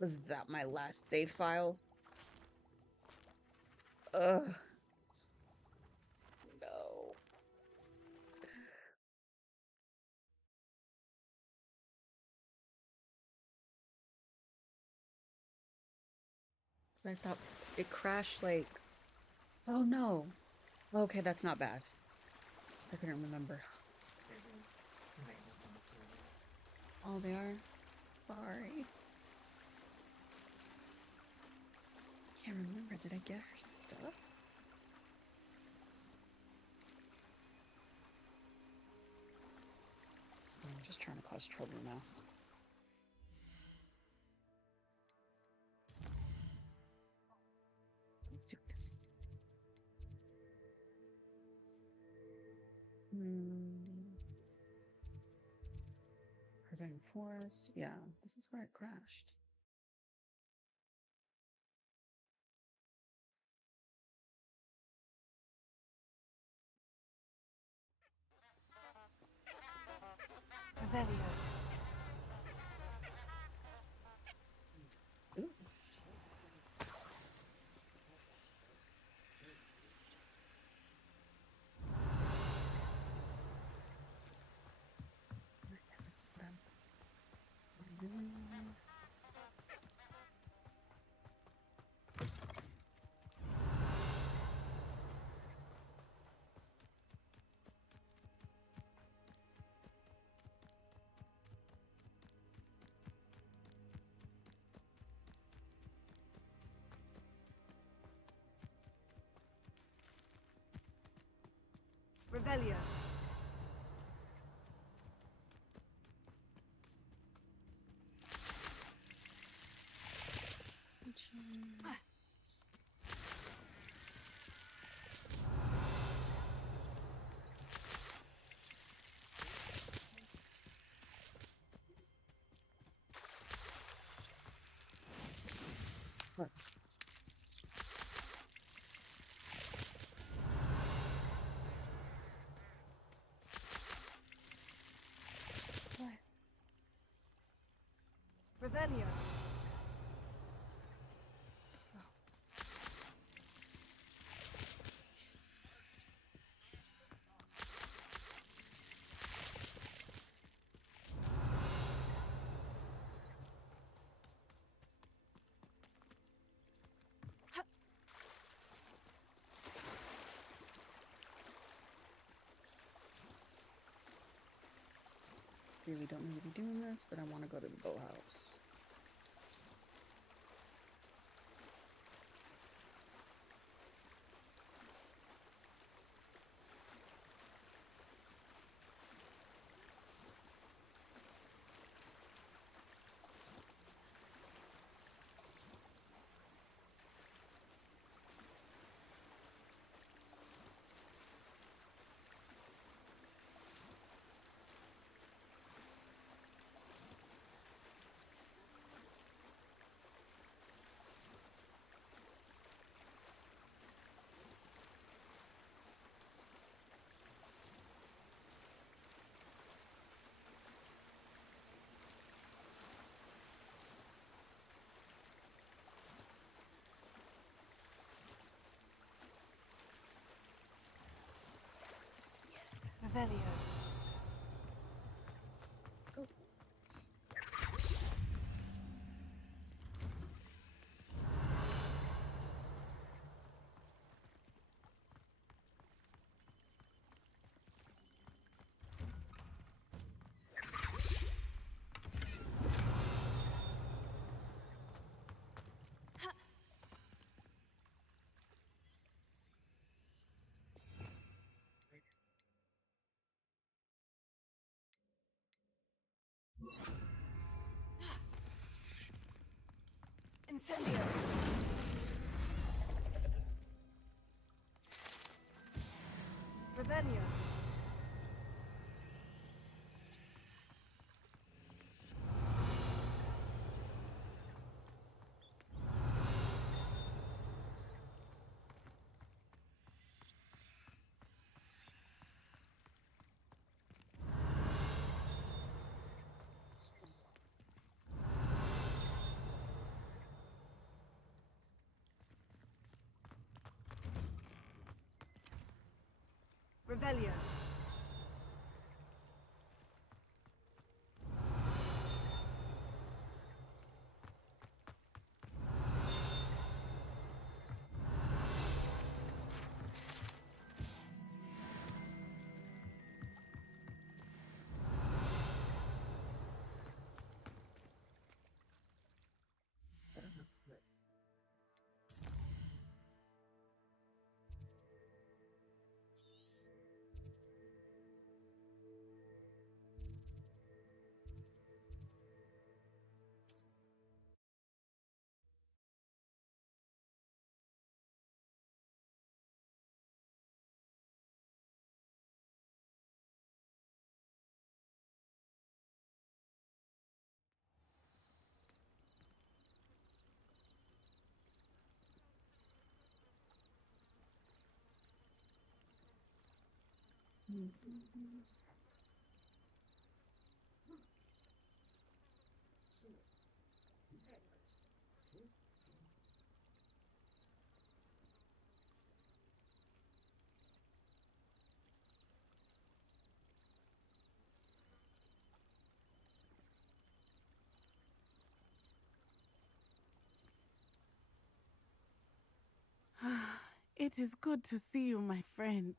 Was that my last save file? Ugh. No. I stopped. It crashed like. Oh no. Okay, that's not bad. I couldn't remember. Oh, they are? Sorry. Can't remember. Did I get her stuff? I'm just trying to cause trouble now. Let's do this. Forbidden Forest. Yeah, this is where it crashed. Revelio. Ooh. Revelio. What? Revelio. Really don't need to be doing this, but I want to go to the boathouse. Revelio. Go. Incendio. Revelio. Revelio. It is good to see you, my friend.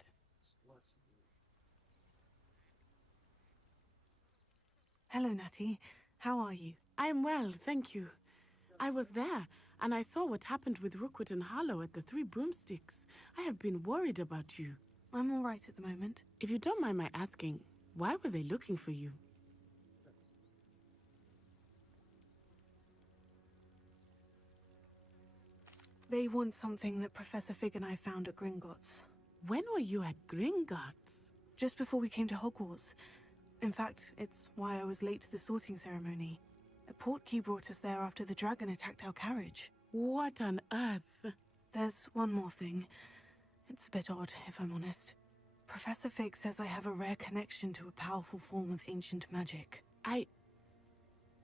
Hello, Natty. How are you? I'm well, thank you. I was there, and I saw what happened with Rookwood and Harlow at the Three Broomsticks. I have been worried about you. I'm all right at the moment. If you don't mind my asking, why were they looking for you? They want something that Professor Fig and I found at Gringotts. When were you at Gringotts? Just before we came to Hogwarts. In fact, it's why I was late to the sorting ceremony. A portkey brought us there after the dragon attacked our carriage. What on earth? There's one more thing. It's a bit odd, if I'm honest. Professor Fig says I have a rare connection to a powerful form of ancient magic.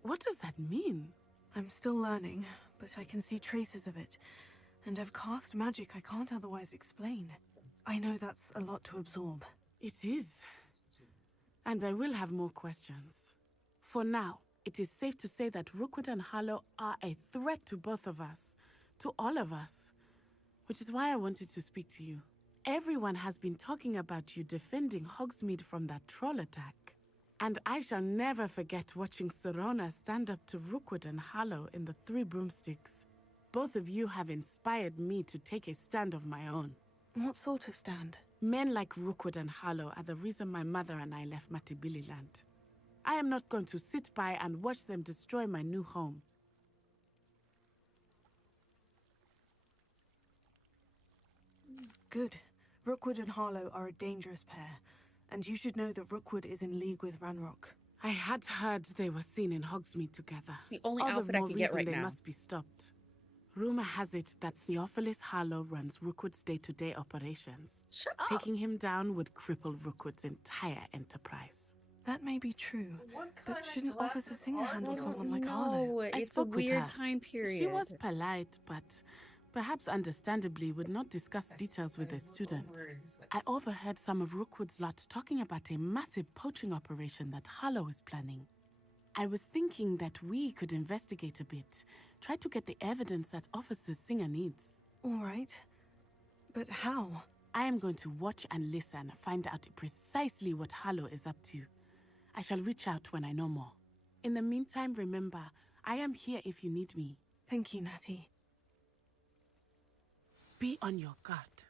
What does that mean? I'm still learning, but I can see traces of it. And I've cast magic I can't otherwise explain. I know that's a lot to absorb. It is. And I will have more questions. For now, it is safe to say that Rookwood and Harlow are a threat to both of us. To all of us. Which is why I wanted to speak to you. Everyone has been talking about you defending Hogsmeade from that troll attack. And I shall never forget watching Sorona stand up to Rookwood and Harlow in the Three Broomsticks. Both of you have inspired me to take a stand of my own. What sort of stand? Men like Rookwood and Harlow are the reason my mother and I left Matibililand. I am not going to sit by and watch them destroy my new home. Good. Rookwood and Harlow are a dangerous pair. And you should know that Rookwood is in league with Ranrock. I had heard they were seen in Hogsmeade together. It's the only All the outfit I more can get reason right they now. must be stopped. Rumor has it that Theophilus Harlow runs Rookwood's day-to-day operations. Shut up. Taking him down would cripple Rookwood's entire enterprise. That may be true, but shouldn't Officer Singer handle someone like No, Harlow? I it's a spoke with weird her. time period. She was polite, but perhaps understandably, would not discuss details with their students. I overheard some of Rookwood's lot talking about a massive poaching operation that Harlow is planning. I was thinking that we could investigate a bit, try to get the evidence that Officer Singer needs. All right. But how? I am going to watch and listen, find out precisely what Harlow is up to. I shall reach out when I know more. In the meantime, remember, I am here if you need me. Thank you, Natty. Be on your guard.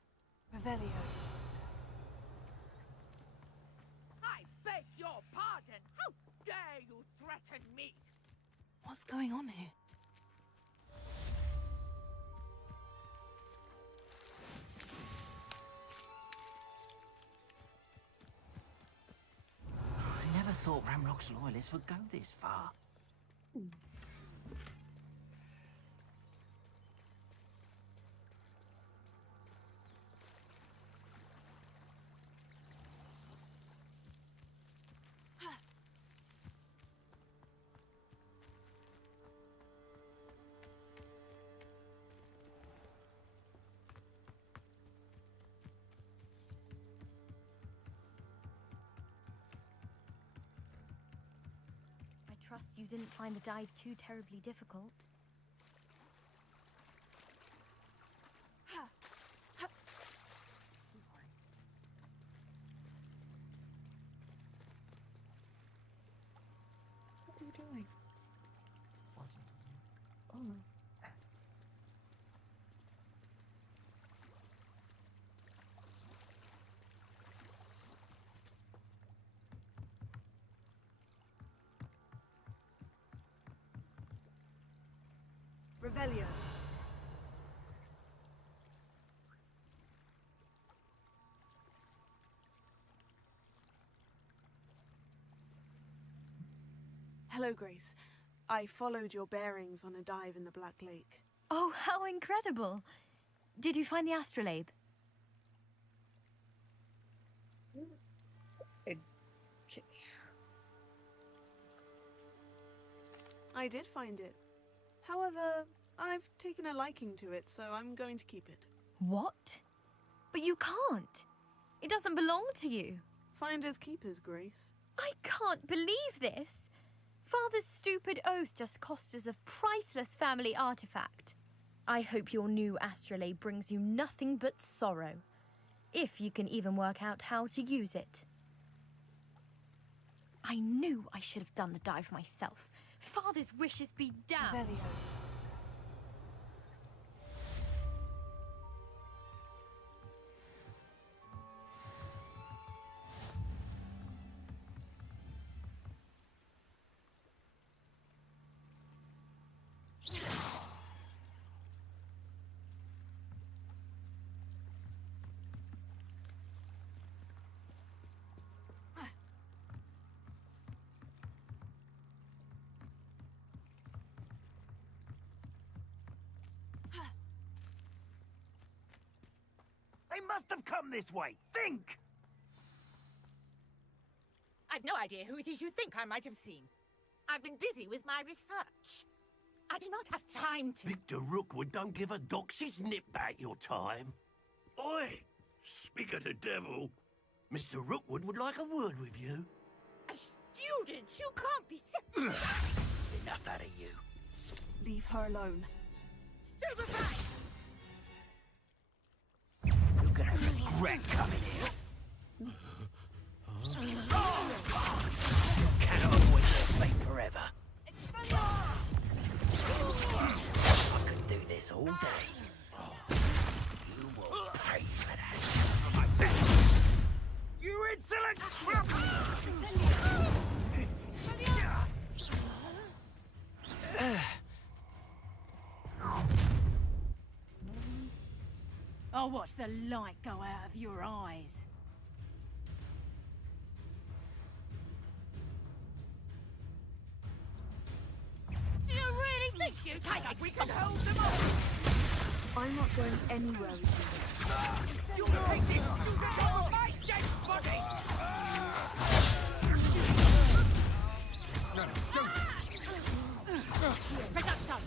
Revelio. I beg your pardon! How dare you threaten me? What's going on here? I never thought Ramrock's loyalists would go this far. I trust you didn't find the dive too terribly difficult. What are you doing? Oh. Revelio. Hello, Grace. I followed your bearings on a dive in the Black Lake. Oh, how incredible! Did you find the astrolabe? I did find it. However, I've taken a liking to it, so I'm going to keep it. What? But you can't. It doesn't belong to you. Finders keepers, Grace. I can't believe this. Father's stupid oath just cost us a priceless family artifact. I hope your new astrolabe brings you nothing but sorrow. If you can even work out how to use it. I knew I should have done the dive myself. Father's wishes be damned. Revelio. They must have come this way. Think! I've no idea who it is you think I might have seen. I've been busy with my research. I do not have time to... Victor Rookwood don't give a doxy's nip back your time. Oi! Speak of the devil. Mr. Rookwood would like a word with you. A student! You can't be... Enough out of you. Leave her alone. Stupefy! You're gonna regret coming here. Cannot avoid your fate forever. I could do this all day. You will pay for that. You insolent! I'll watch the light go out of your eyes. Do you really think you take us? We can hold them off! I'm not going anywhere with you. You'll take this! You get my dead body! Pick up some!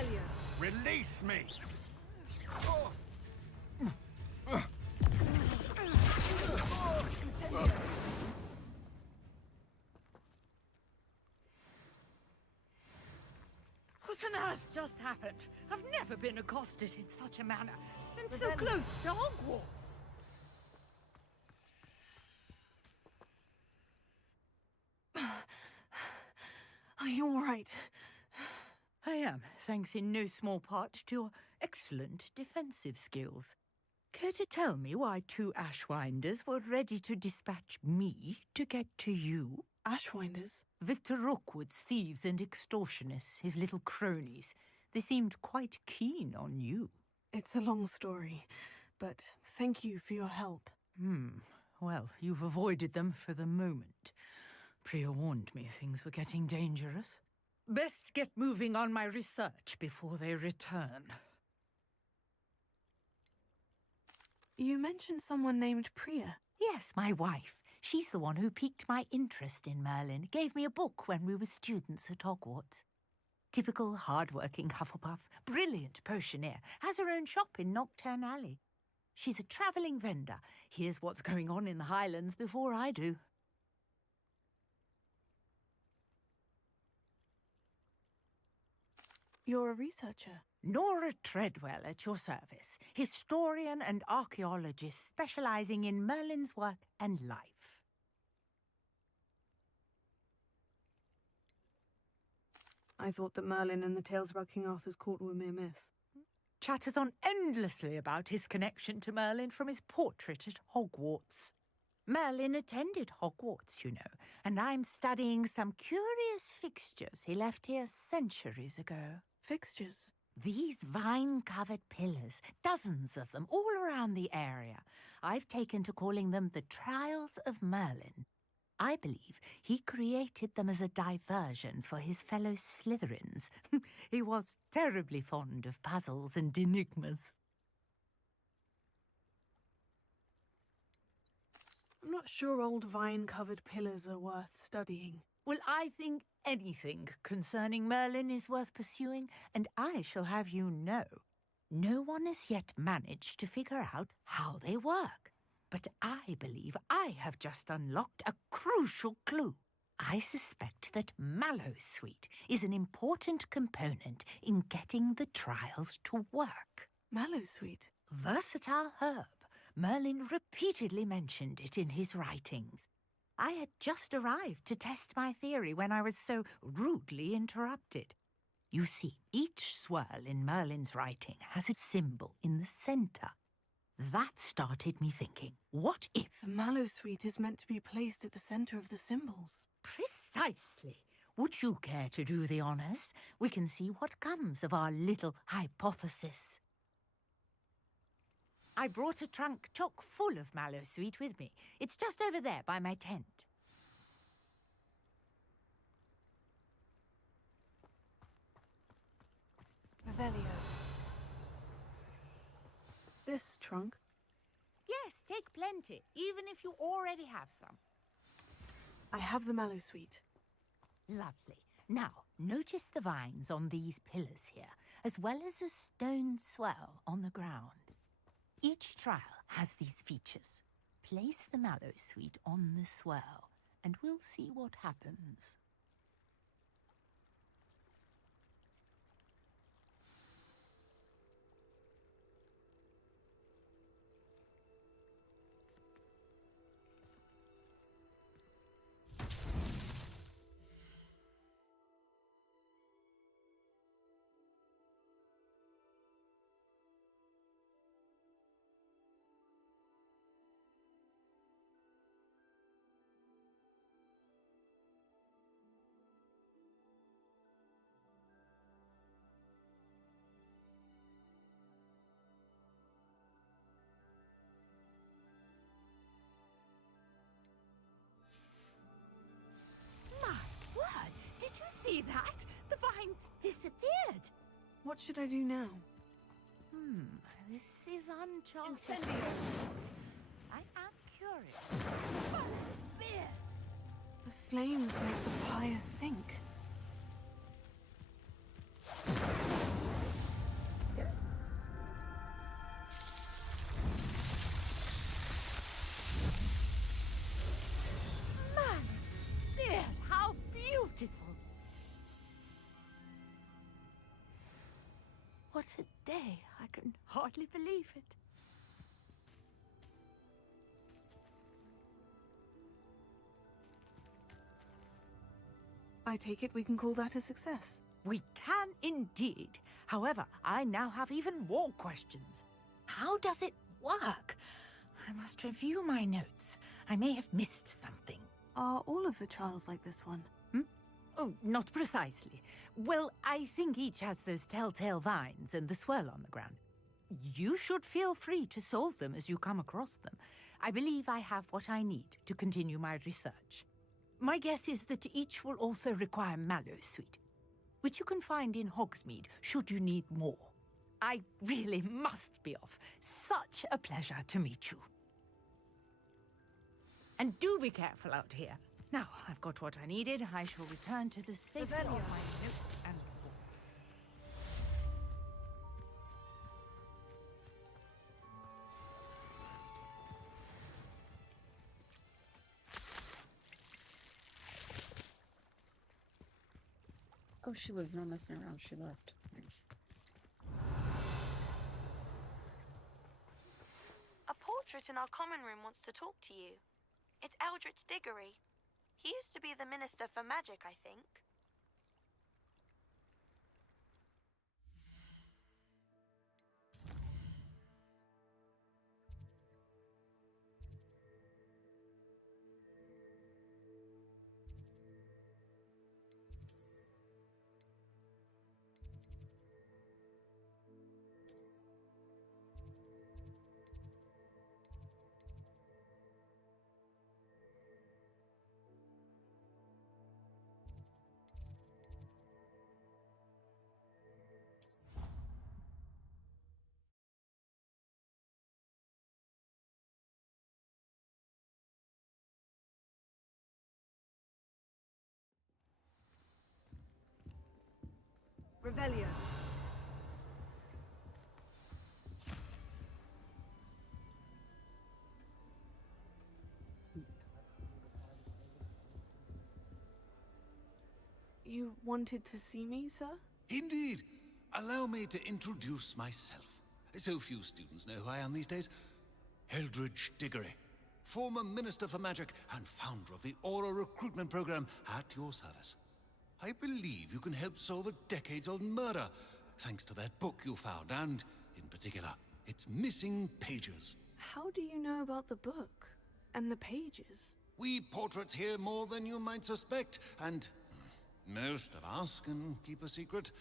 Revelio. Release me! Incendio. What on earth just happened? I've never been accosted in such a manner. And so Revelio. close to Hogwarts. Are you all right? I am, thanks in no small part to your excellent defensive skills. Care to tell me why 2 Ashwinders were ready to dispatch me to get to you? Ashwinders? Victor Rookwood's thieves and extortionists, his little cronies. They seemed quite keen on you. It's a long story, but thank you for your help. Well, you've avoided them for the moment. Priya warned me things were getting dangerous. Best get moving on my research before they return. You mentioned someone named Priya. Yes, my wife. She's the one who piqued my interest in Merlin, gave me a book when we were students at Hogwarts. Typical hard-working Hufflepuff, brilliant potioneer, has her own shop in Nocturne Alley. She's a travelling vendor, hears what's going on in the Highlands before I do. You're a researcher. Nora Treadwell at your service, historian and archaeologist specialising in Merlin's work and life. I thought that Merlin and the tales about King Arthur's court were mere myth. Chatters on endlessly about his connection to Merlin from his portrait at Hogwarts. Merlin attended Hogwarts, you know, and I'm studying some curious fixtures he left here centuries ago. Fixtures? These vine-covered pillars, dozens of them, all around the area. I've taken to calling them the Trials of Merlin. I believe he created them as a diversion for his fellow Slytherins. He was terribly fond of puzzles and enigmas. I'm not sure old vine-covered pillars are worth studying. Well, I think anything concerning Merlin is worth pursuing, and I shall have you know, no one has yet managed to figure out how they work. But I believe I have just unlocked a crucial clue. I suspect that Mallowsweet is an important component in getting the trials to work. Mallowsweet? Versatile herb. Merlin repeatedly mentioned it in his writings. I had just arrived to test my theory when I was so rudely interrupted. You see, each swirl in Merlin's writing has a symbol in the centre. That started me thinking, what if... The Mallowsweet is meant to be placed at the centre of the symbols. Precisely. Would you care to do the honours? We can see what comes of our little hypothesis. I brought a trunk chock full of Mallowsweet with me. It's just over there by my tent. Revelio. This trunk? Yes, take plenty, even if you already have some. I have the Mallowsweet. Lovely. Now, notice the vines on these pillars here, as well as a stone swell on the ground. Each trial has these features. Place the Mallowsweet on the swell, and we'll see what happens. Did you see that? The vines disappeared. What should I do now? This is uncharted. Incendio! I am curious. Beard. The flames make the pyre sink. What a day. I can hardly believe it. I take it we can call that a success. We can indeed. However, I now have even more questions. How does it work? I must review my notes. I may have missed something. Are all of the trials like this one? Oh, not precisely. Well, I think each has those telltale vines and the swirl on the ground. You should feel free to solve them as you come across them. I believe I have what I need to continue my research. My guess is that each will also require Mallowsweet, which you can find in Hogsmeade should you need more. I really must be off. Such a pleasure to meet you. And do be careful out here. Now, I've got what I needed. I shall return to the safety of my notes and reports. Oh, she was not messing around. She left. A portrait in our common room wants to talk to you. It's Eldritch Diggory. He used to be the Minister for Magic, I think. Revelio. You wanted to see me, sir? Indeed. Allow me to introduce myself. So few students know who I am these days. Eldritch Diggory, former Minister for Magic and founder of the Aura recruitment program at your service. I believe you can help solve a decades-old murder, thanks to that book you found, and, in particular, its missing pages. How do you know about the book? And the pages? We portraits hear more than you might suspect, and most of us can keep a secret.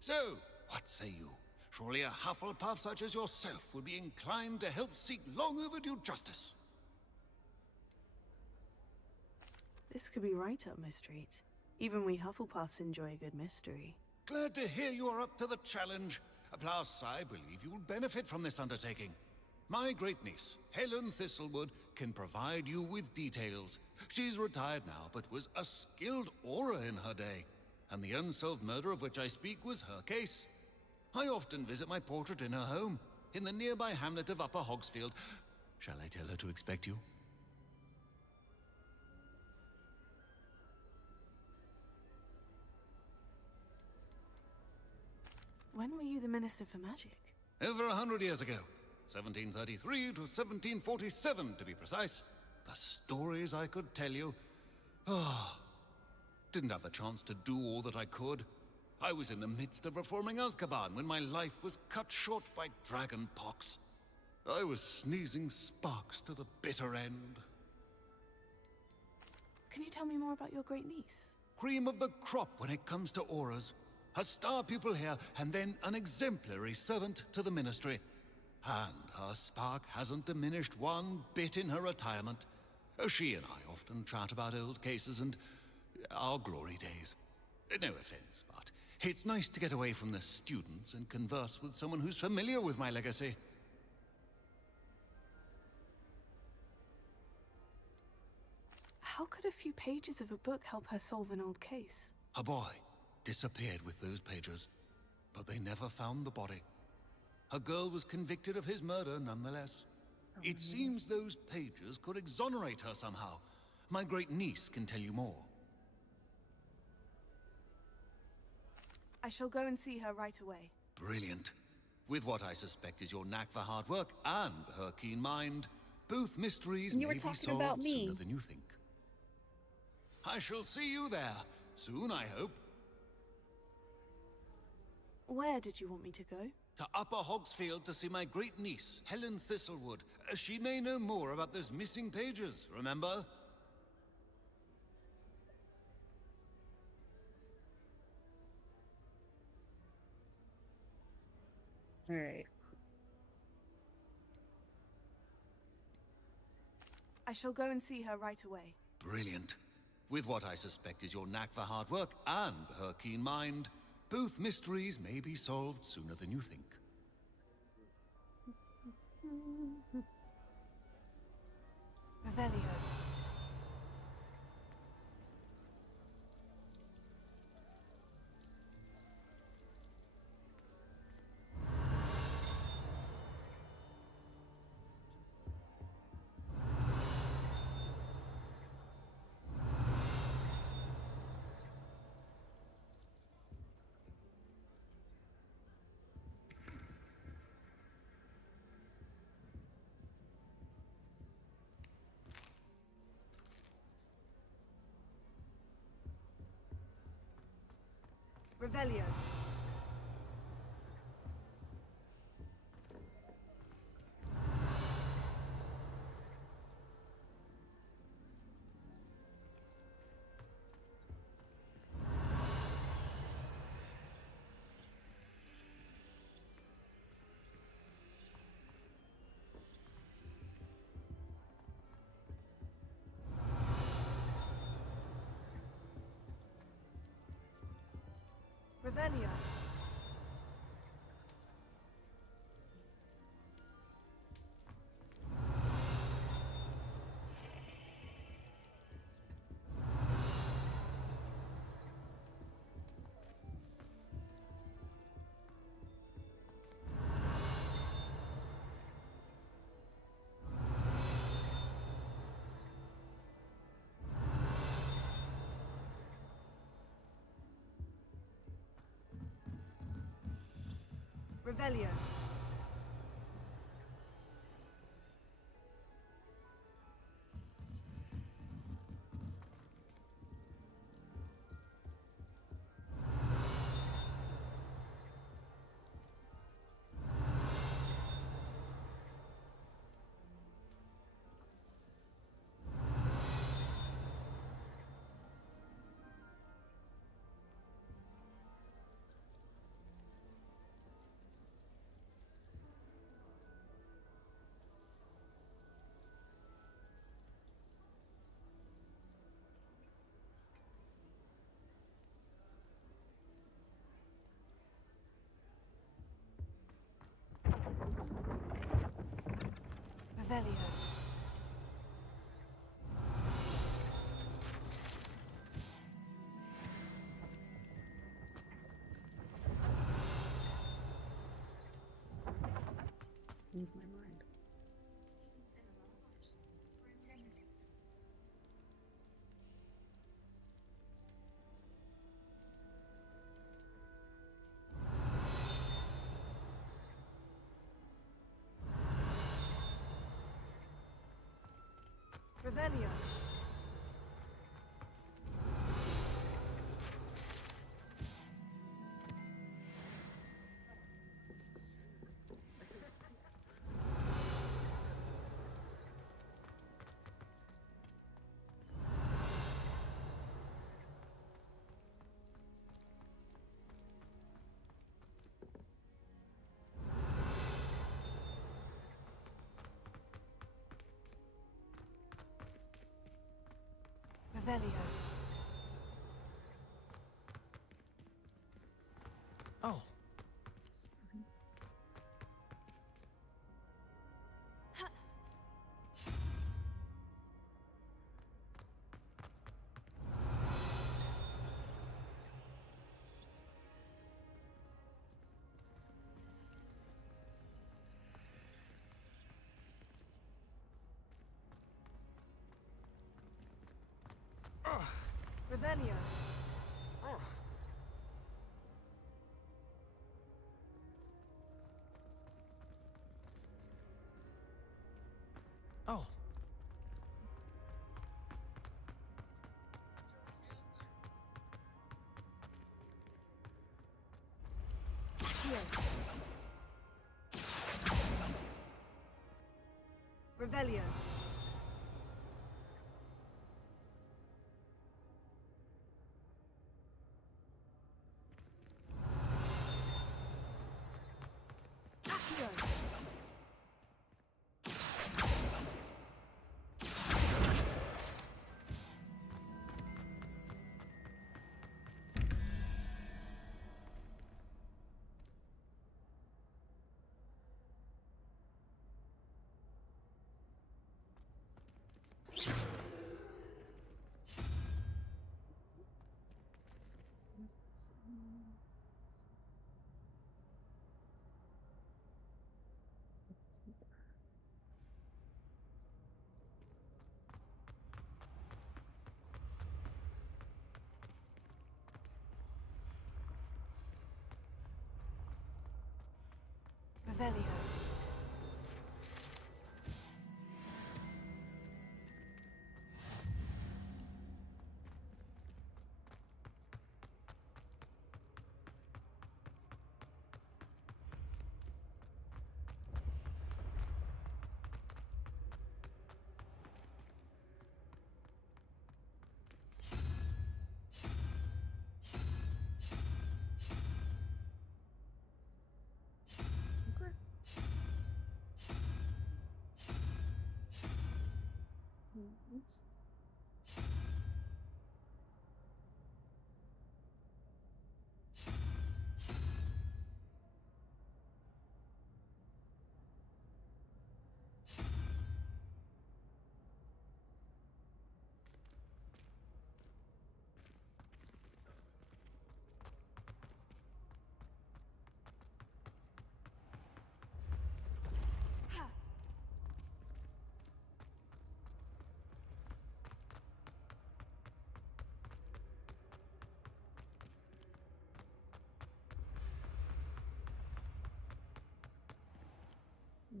So, what say you? Surely a Hufflepuff such as yourself would be inclined to help seek long overdue justice. This could be right up my street. Even we Hufflepuffs enjoy a good mystery. Glad to hear you are up to the challenge. Plus, I believe you'll benefit from this undertaking. My great-niece, Helen Thistlewood, can provide you with details. She's retired now, but was a skilled aura in her day. And the unsolved murder of which I speak was her case. I often visit my portrait in her home, in the nearby hamlet of Upper Hogsfield. Shall I tell her to expect you? When were you the Minister for Magic? Over 100 years ago. 1733 to 1747, to be precise. The stories I could tell you. Didn't have the chance to do all that I could. I was in the midst of reforming Azkaban when my life was cut short by dragon pox. I was sneezing sparks to the bitter end. Can you tell me more about your great-niece? Cream of the crop when it comes to auras. A star pupil here, and then an exemplary servant to the ministry. And her spark hasn't diminished one bit in her retirement. She and I often chat about old cases and our glory days. No offense, but it's nice to get away from the students and converse with someone who's familiar with my legacy. How could a few pages of a book help her solve an old case? A boy disappeared with those pages, but they never found the body. A girl was convicted of his murder nonetheless. It seems those pages could exonerate her somehow. My great-niece can tell you more. I shall go and see her right away. Brilliant. With what I suspect is your knack for hard work and her keen mind, both mysteries And you may were be talking about solved me. sooner than you think. I shall see you there. Soon, I hope. Where did you want me to go? To Upper Hogsfield to see my great niece, Helen Thistlewood. She may know more about those missing pages, remember? All right. I shall go and see her right away. Brilliant. With what I suspect is your knack for hard work and her keen mind, both mysteries may be solved sooner than you think. Revelio. Revelio. Revelio. Revelio. Revelio. Lose my mind. Revelio. Revelio. Oh, Revelio. Revelio. Revelio. Okay. Mhm.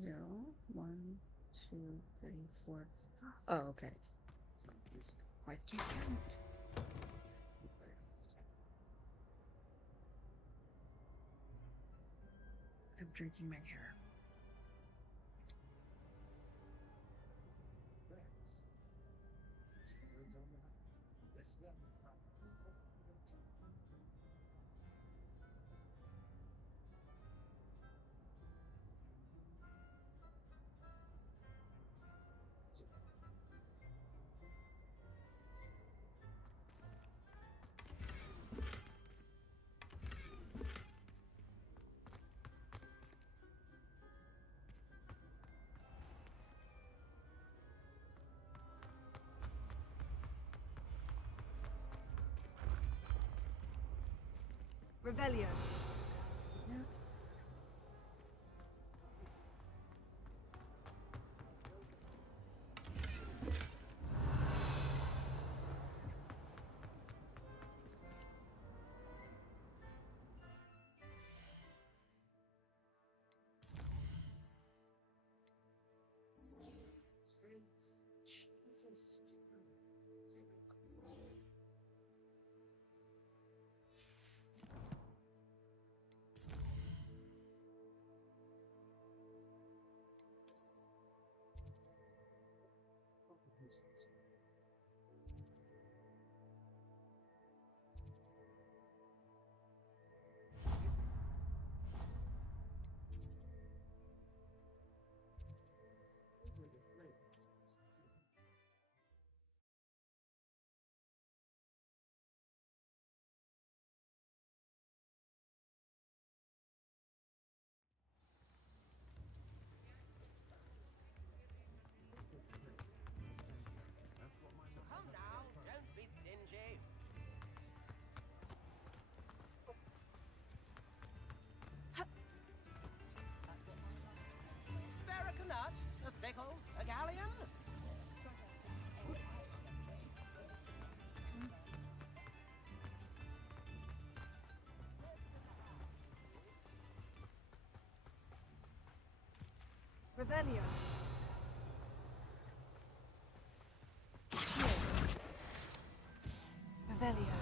Zero, one, two, three, four. Oh, okay. I can't count. I'm drinking my hair. Revelio. Yeah. Come now, don't be stingy. Spare a nut, a sickle, a galleon. Revelio. Revelio.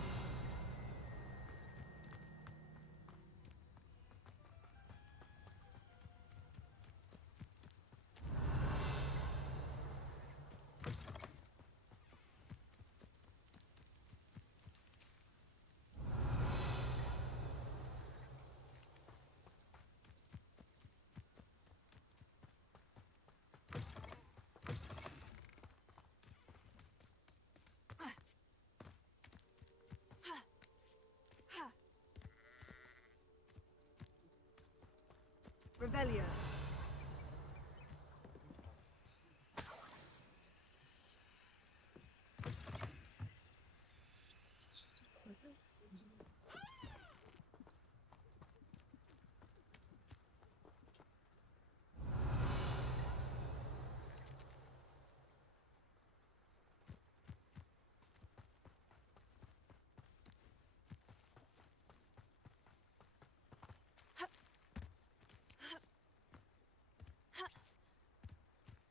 Revelio.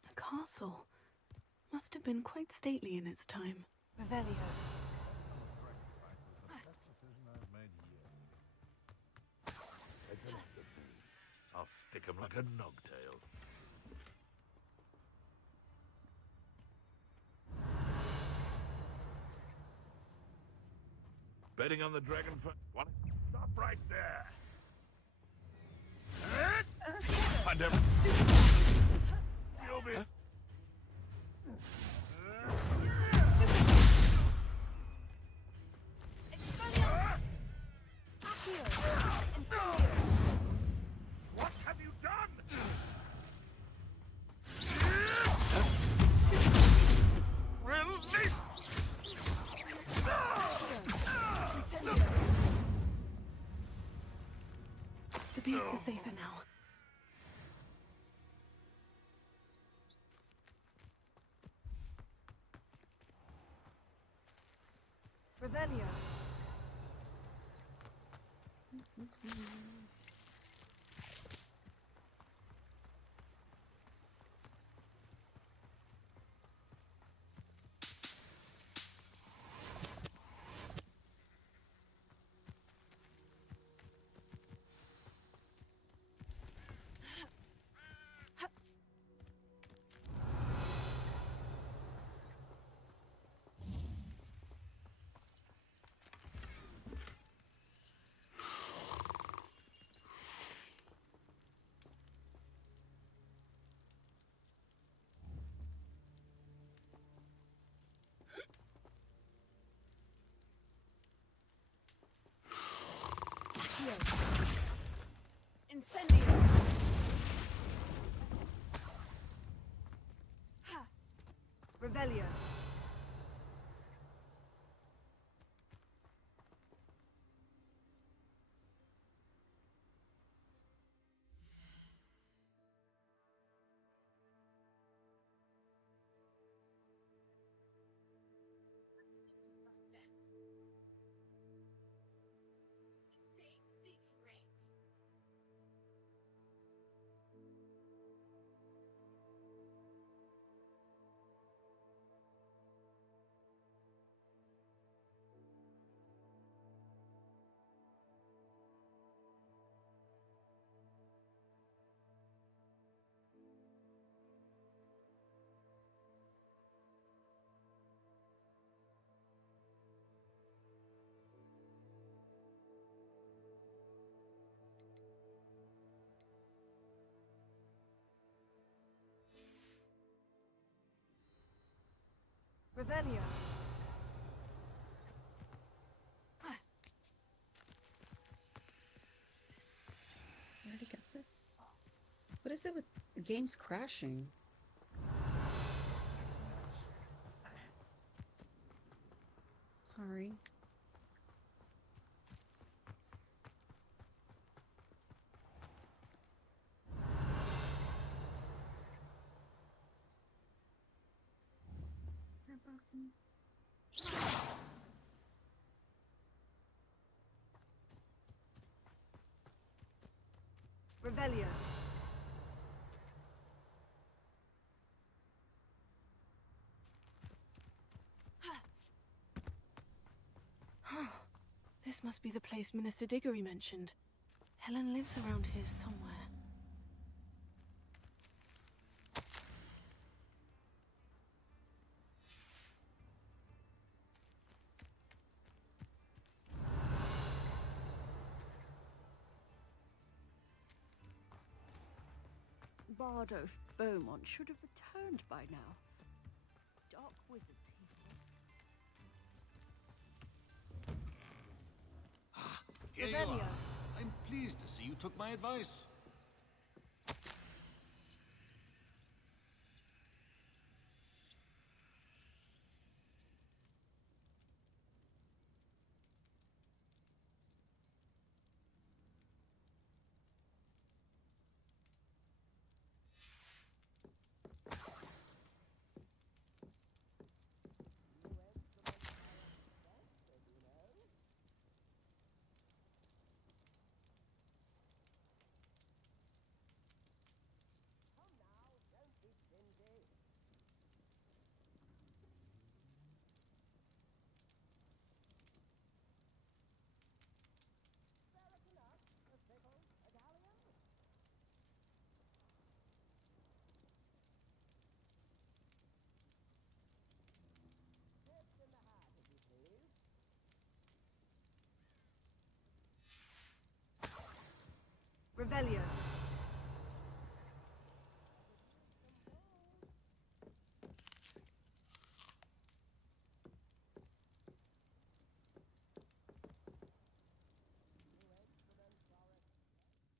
The castle must have been quite stately in its time. Revelio. I'll stick 'em like a nogtail. Betting on the dragon for what? Stop right there. I never. You'll be. What have you done? Release! The beast is safer now. Revelio. Incendio! Ha! Revelio. Revelio. Where did he get this? What is it with games crashing? Sorry. Revelio. This must be the place Minister Diggory mentioned. Helen lives around here somewhere. Bardo Beaumont should have returned by now. Dark wizards he was. Here you are. I'm pleased to see you took my advice. Revelio.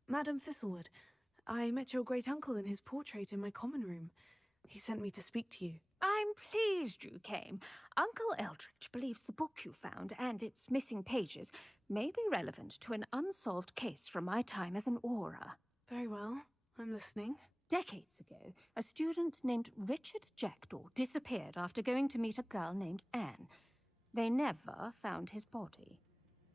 Madam Thistlewood, I met your great-uncle in his portrait in my common room. He sent me to speak to you. I'm pleased you came. Uncle Eldridge believes the book you found and its missing pages may be relevant to an unsolved case from my time as an Auror. Very well. I'm listening. Decades ago, a student named Richard Jackdaw disappeared after going to meet a girl named Anne. They never found his body.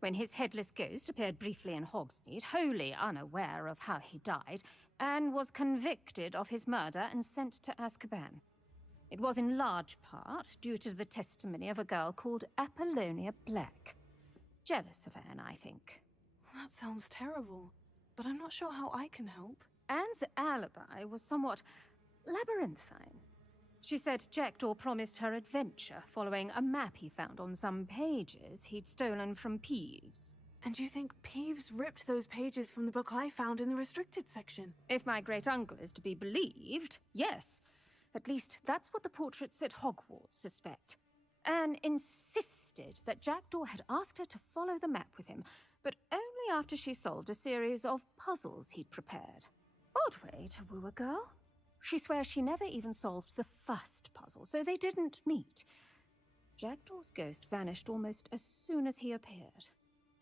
When his headless ghost appeared briefly in Hogsmeade, wholly unaware of how he died, Anne was convicted of his murder and sent to Azkaban. It was in large part due to the testimony of a girl called Apollonia Black. Jealous of Anne, I think. That sounds terrible, but I'm not sure how I can help. Anne's alibi was somewhat labyrinthine. She said Jackdaw promised her adventure following a map he found on some pages he'd stolen from Peeves. And you think Peeves ripped those pages from the book I found in the restricted section? If my great-uncle is to be believed, yes. At least that's what the portraits at Hogwarts suspect. Anne insisted that Jackdaw had asked her to follow the map with him, but only after she solved a series of puzzles he'd prepared. Odd way to woo a girl. She swears she never even solved the first puzzle, so they didn't meet. Jackdaw's ghost vanished almost as soon as he appeared.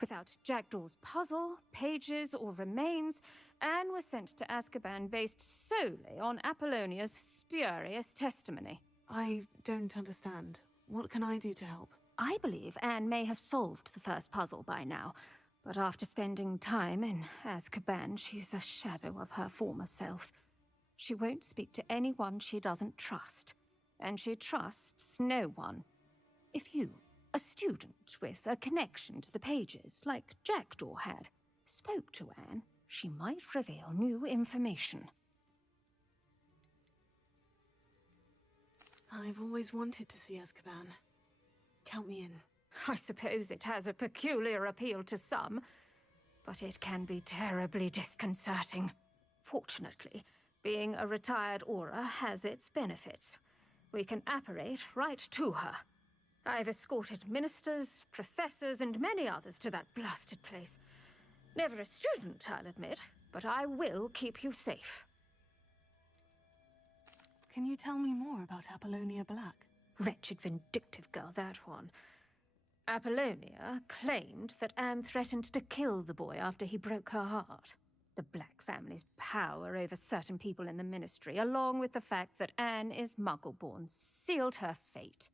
Without Jackdaw's puzzle, pages, or remains, Anne was sent to Azkaban based solely on Apollonia's spurious testimony. I don't understand. What can I do to help? I believe Anne may have solved the first puzzle by now, but after spending time in Azkaban, she's a shadow of her former self. She won't speak to anyone she doesn't trust, and she trusts no one. If you, a student with a connection to the pages, like Jackdaw had, spoke to Anne, she might reveal new information. I've always wanted to see Azkaban. Count me in. I suppose it has a peculiar appeal to some, but it can be terribly disconcerting. Fortunately, being a retired Auror has its benefits. We can apparate right to her. I've escorted ministers, professors, and many others to that blasted place. Never a student, I'll admit, but I will keep you safe. Can you tell me more about Apollonia Black? Wretched, vindictive girl, that one. Apollonia claimed that Anne threatened to kill the boy after he broke her heart. The Black family's power over certain people in the Ministry, along with the fact that Anne is Muggle-born, sealed her fate.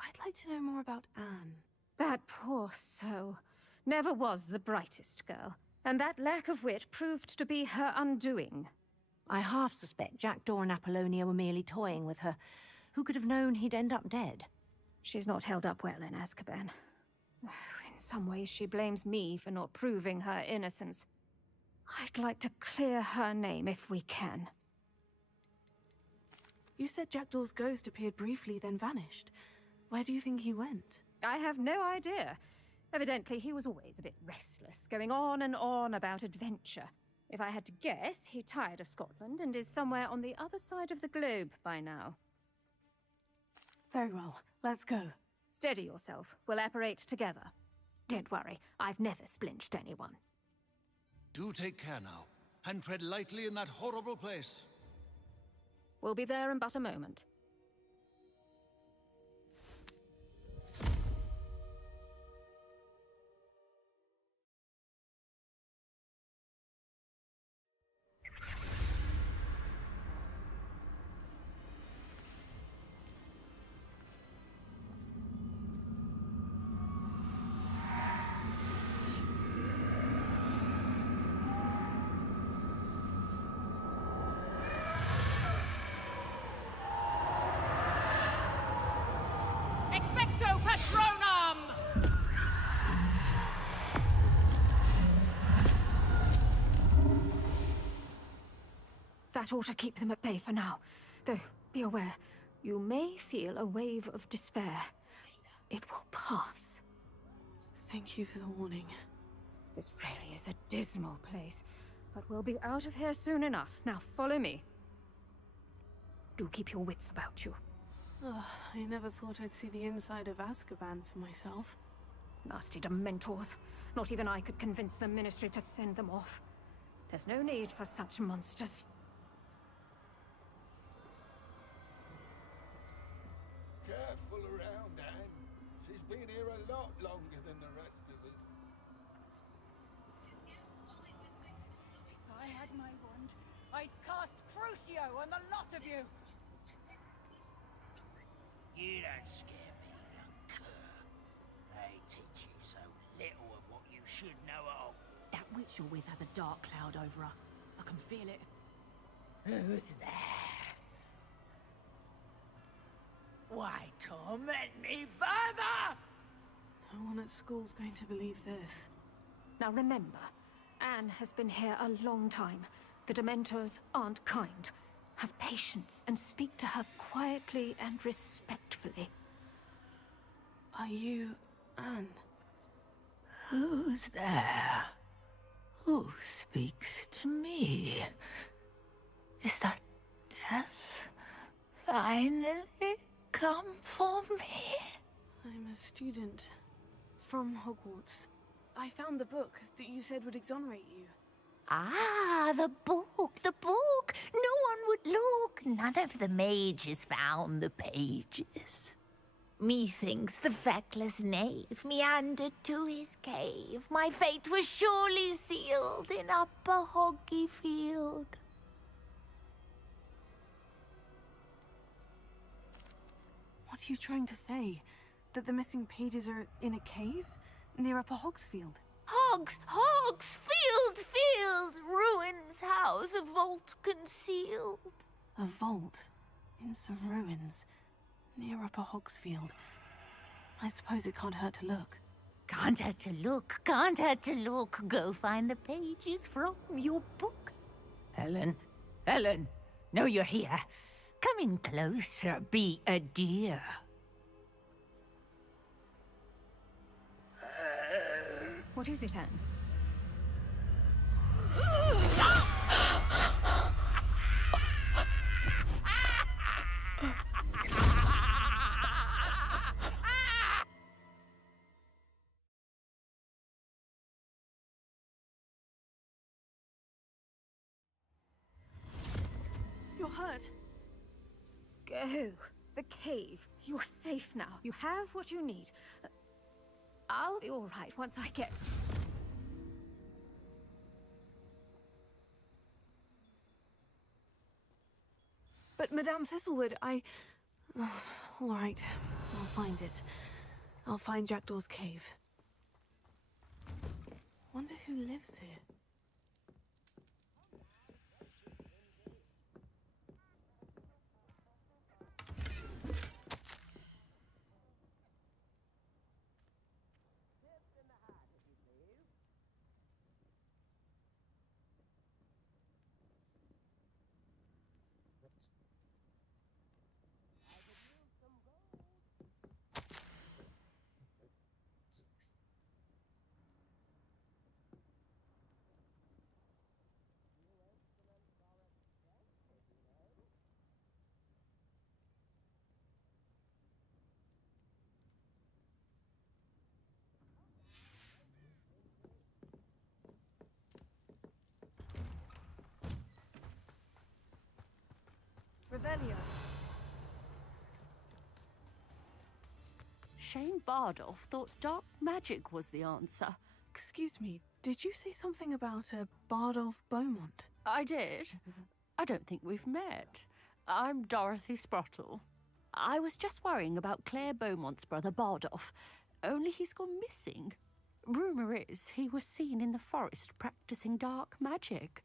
I'd like to know more about Anne. That poor soul never was the brightest girl, and that lack of wit proved to be her undoing. I half suspect Jackdaw and Apollonia were merely toying with her. Who could have known he'd end up dead? She's not held up well in Azkaban. In some ways, she blames me for not proving her innocence. I'd like to clear her name if we can. You said Jackdaw's ghost appeared briefly, then vanished. Where do you think he went? I have no idea. Evidently, he was always a bit restless, going on and on about adventure. If I had to guess, he tired of Scotland and is somewhere on the other side of the globe by now. Very well. Let's go. Steady yourself. We'll apparate together. Don't worry, I've never splinched anyone. Do take care now, and tread lightly in that horrible place. We'll be there in but a moment. Expecto Patronum! That ought to keep them at bay for now. Though, be aware, you may feel a wave of despair. It will pass. Thank you for the warning. This really is a dismal place, but we'll be out of here soon enough. Now follow me. Do keep your wits about you. Oh, I never thought I'd see the inside of Azkaban for myself. Nasty Dementors. Not even I could convince the Ministry to send them off. There's no need for such monsters. Careful around, Anne. She's been here a lot longer than the rest of us. If I had my wand, I'd cast Crucio on the lot of you! You don't scare me, young cur. They teach you so little of what you should know of. That witch you're with has a dark cloud over her. I can feel it. Who's there? Why torment me further? No one at school's going to believe this. Now remember, Anne has been here a long time. The Dementors aren't kind. Have patience and speak to her quietly and respectfully. Are you Anne? Who's there? Who speaks to me? Is that death finally come for me? I'm a student from Hogwarts. I found the book that you said would exonerate you. Ah, the book, the book. No one would look. None of the mages found the pages. Methinks the feckless knave meandered to his cave. My fate was surely sealed in Upper Hoggyfield. What are you trying to say? That the missing pages are in a cave? Near Upper Hogsfield? Field, ruins house, a vault concealed. A vault? In some ruins? Near Upper Hogsfield? I suppose it can't hurt to look. Can't hurt to look, can't hurt to look. Go find the pages from your book. Helen, know you're here. Come in closer, be a dear. What is it, Anne? You're hurt. Go. The cave. You're safe now. You have what you need. I'll be all right once I get... But Madame Thistlewood, all right. I'll find it. I'll find Jackdaw's cave. Wonder who lives here. Revelio. Shane Bardolph thought dark magic was the answer. Excuse me, did you say something about a Bardolph Beaumont? I did. I don't think we've met. I'm Dorothy Sprottle. I was just worrying about Claire Beaumont's brother Bardolph, only he's gone missing. Rumour is he was seen in the forest practicing dark magic.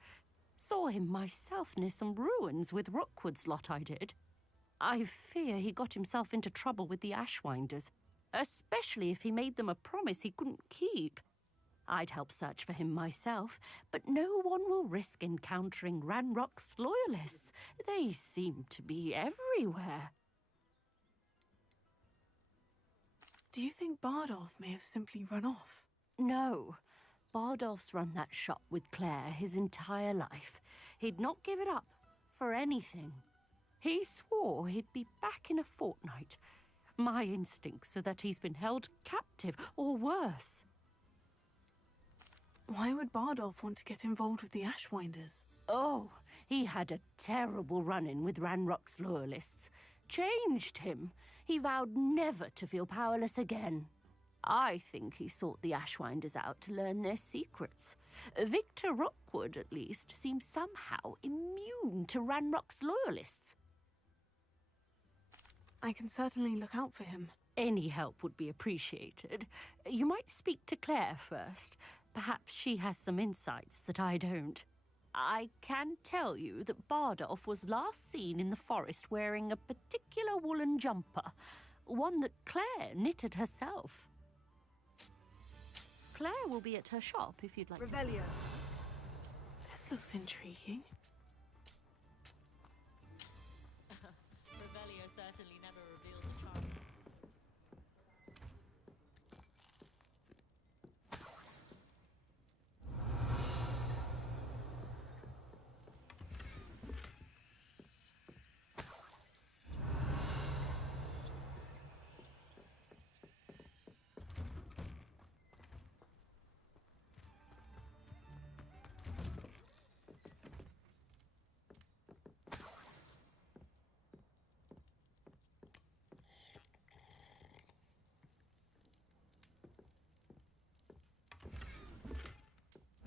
Saw him myself near some ruins with Rookwood's lot I did. I fear he got himself into trouble with the Ashwinders, especially if he made them a promise he couldn't keep. I'd help search for him myself, but no one will risk encountering Ranrock's loyalists. They seem to be everywhere. Do you think Bardolph may have simply run off? No. Bardolph's run that shop with Claire his entire life. He'd not give it up for anything. He swore he'd be back in a fortnight. My instincts are that he's been held captive, or worse. Why would Bardolph want to get involved with the Ashwinders? Oh, he had a terrible run-in with Ranrock's loyalists. Changed him. He vowed never to feel powerless again. I think he sought the Ashwinders out to learn their secrets. Victor Rookwood, at least, seems somehow immune to Ranrock's loyalists. I can certainly look out for him. Any help would be appreciated. You might speak to Claire first. Perhaps she has some insights that I don't. I can tell you that Bardolph was last seen in the forest wearing a particular woolen jumper, one that Claire knitted herself. Claire will be at her shop if you'd like. Revelio. This looks intriguing. Revelio certainly never revealed the charm.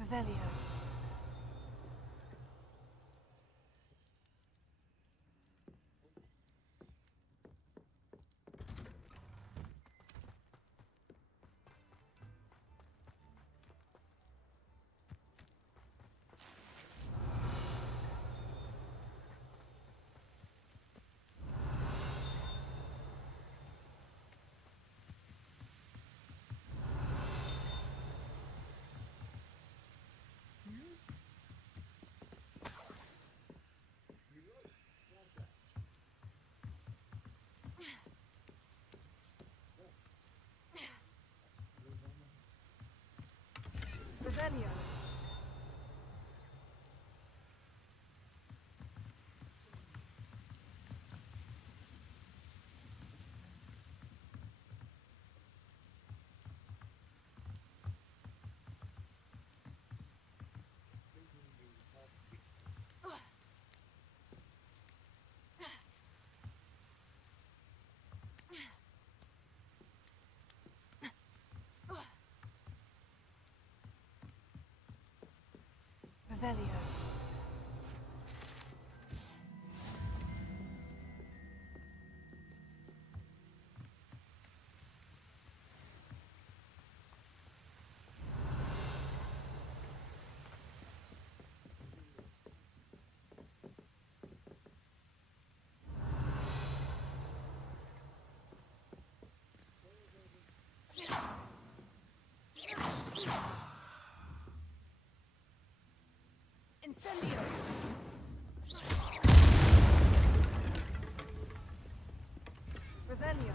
Revelio. Revelio. Revelio. Incendio! Revelio.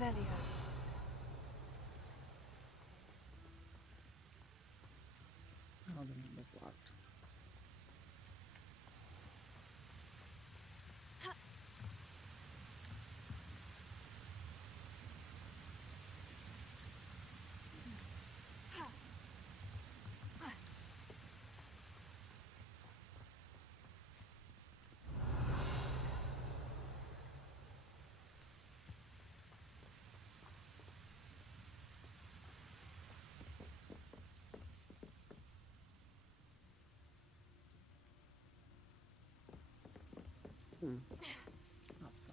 Revelio. Oh, the room is locked. Not so.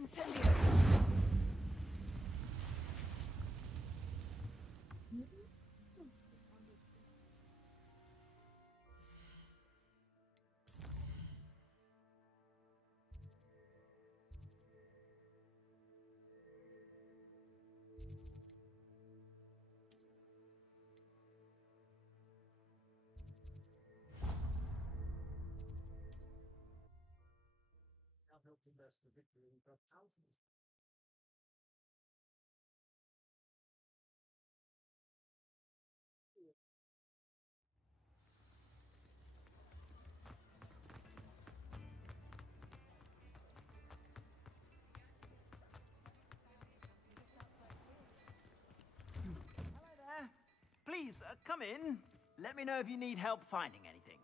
Incendio. Hello there. Please, come in. Let me know if you need help finding anything.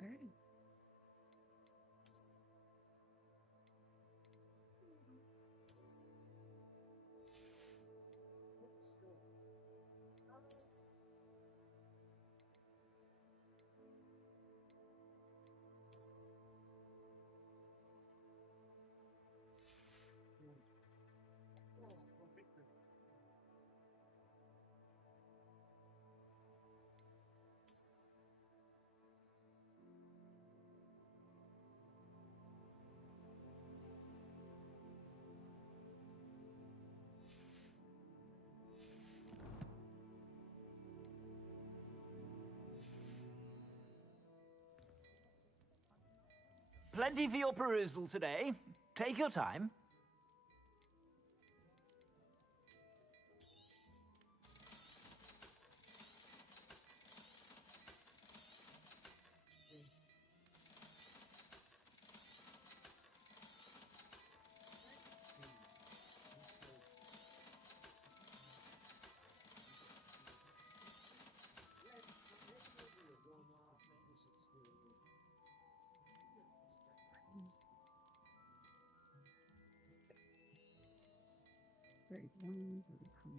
Very. Plenty for your perusal today. Take your time. Very one, very four.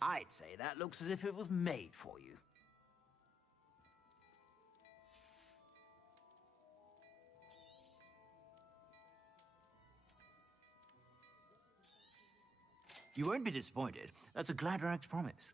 I'd say that looks as if it was made for you. You won't be disappointed. That's a Gladrag's promise.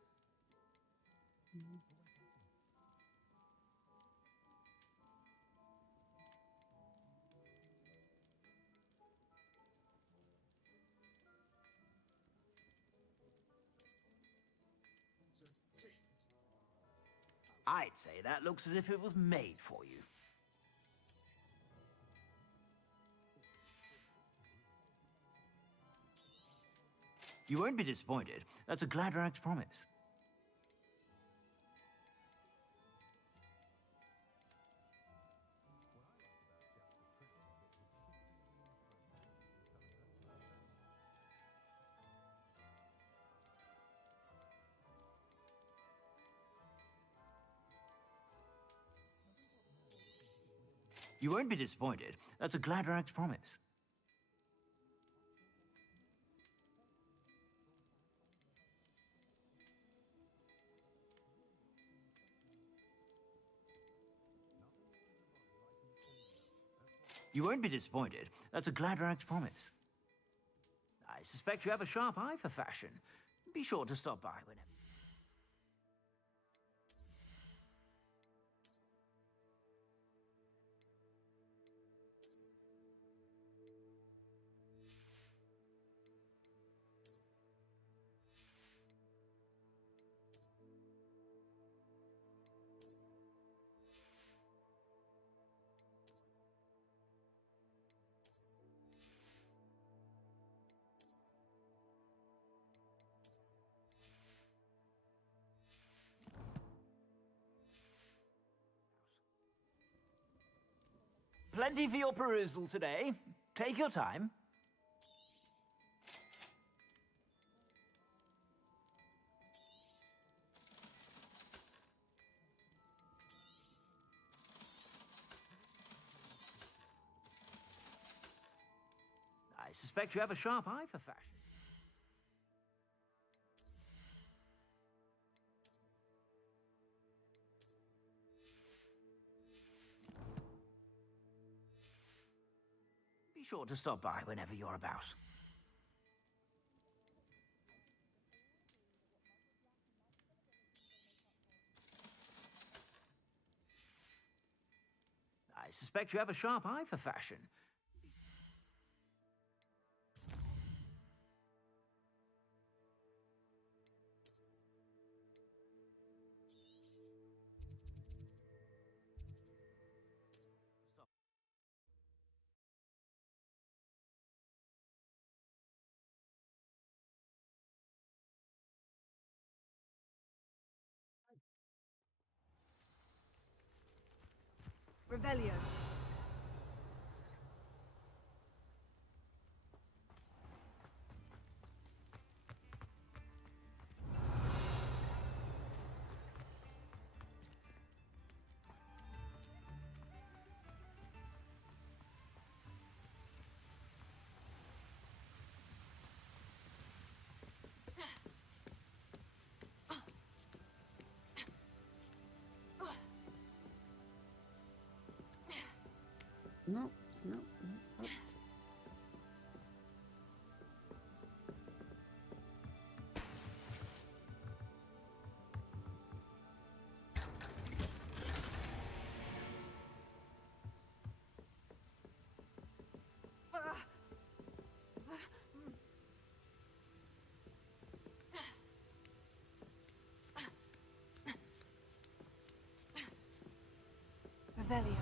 I'd say that looks as if it was made for you. You won't be disappointed. That's a Gladrag's promise. You won't be disappointed. That's a Gladrag's promise. You won't be disappointed. That's a Gladrag's promise. I suspect you have a sharp eye for fashion. Be sure to stop by whenever. Plenty for your perusal today. Take your time. I suspect you have a sharp eye for fashion. Be sure to stop by whenever you're about. I suspect you have a sharp eye for fashion. Revelio. No, no, no. Revelio.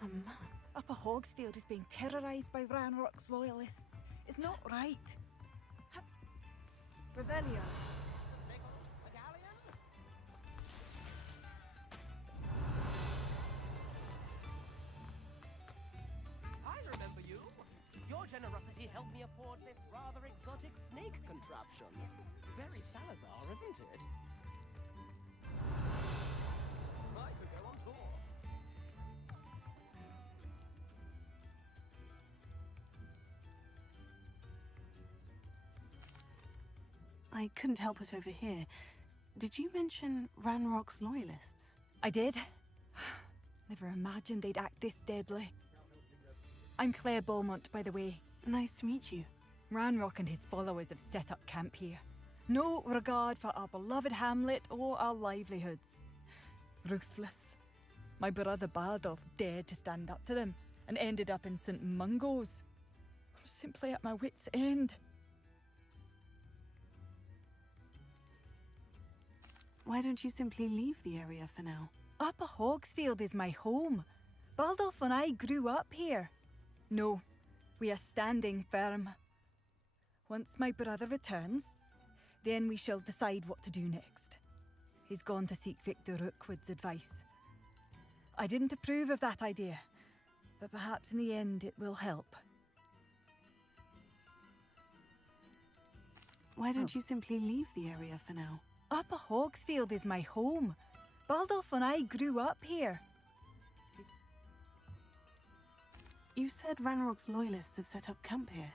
A map. Upper Hogsfield is being terrorised by Ranrock's loyalists. It's not right. Revelio. I remember you. Your generosity helped me afford this rather exotic snake contraption. Very Salazar, isn't it? I could go on tour. I couldn't help but overhear. Did you mention Ranrock's loyalists? I did. Never imagined they'd act this deadly. I'm Claire Beaumont, by the way. Nice to meet you. Ranrock and his followers have set up camp here. No regard for our beloved hamlet or our livelihoods. Ruthless. My brother Bardolph dared to stand up to them and ended up in St. Mungo's. I'm simply at my wit's end. Why don't you simply leave the area for now? Upper Hogsfield is my home. Baldolph and I grew up here. No, We are standing firm. Once my brother returns, then we shall decide what to do next. He's gone to seek Victor Rookwood's advice. I didn't approve of that idea, but perhaps in the end it will help. Why don't you simply leave the area for now? Upper Hogsfield is my home. Baldolph and I grew up here. You said Ranrock's loyalists have set up camp here.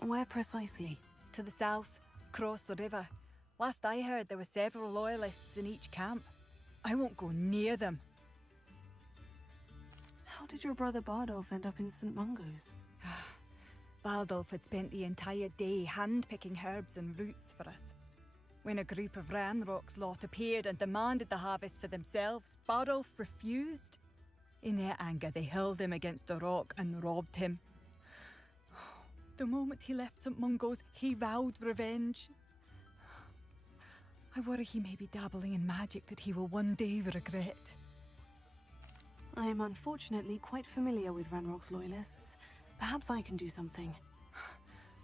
Where precisely? To the south, across the river. Last I heard, there were several loyalists in each camp. I won't go near them. How did your brother Bardolph end up in St. Mungo's? Baldolph had spent the entire day hand-picking herbs and roots for us. When a group of Ranrock's lot appeared and demanded the harvest for themselves, Bardolph refused. In their anger, they hurled him against a rock and robbed him. The moment he left St. Mungo's, he vowed revenge. I worry he may be dabbling in magic that he will one day regret. I am unfortunately quite familiar with Ranrock's loyalists. Perhaps I can do something.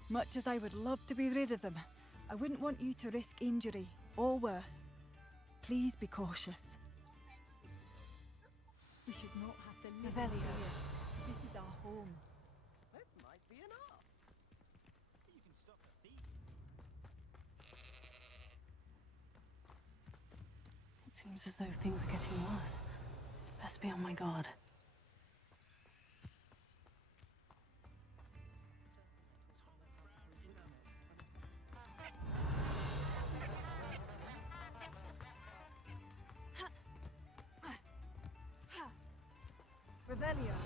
Much as I would love to be rid of them, I wouldn't want you to risk injury, or worse. Please be cautious. We should not have to live Revelio. here. This is our home. This might be enough. You can stop the thief. It seems as though things are getting worse. Best be on my guard. Revelio.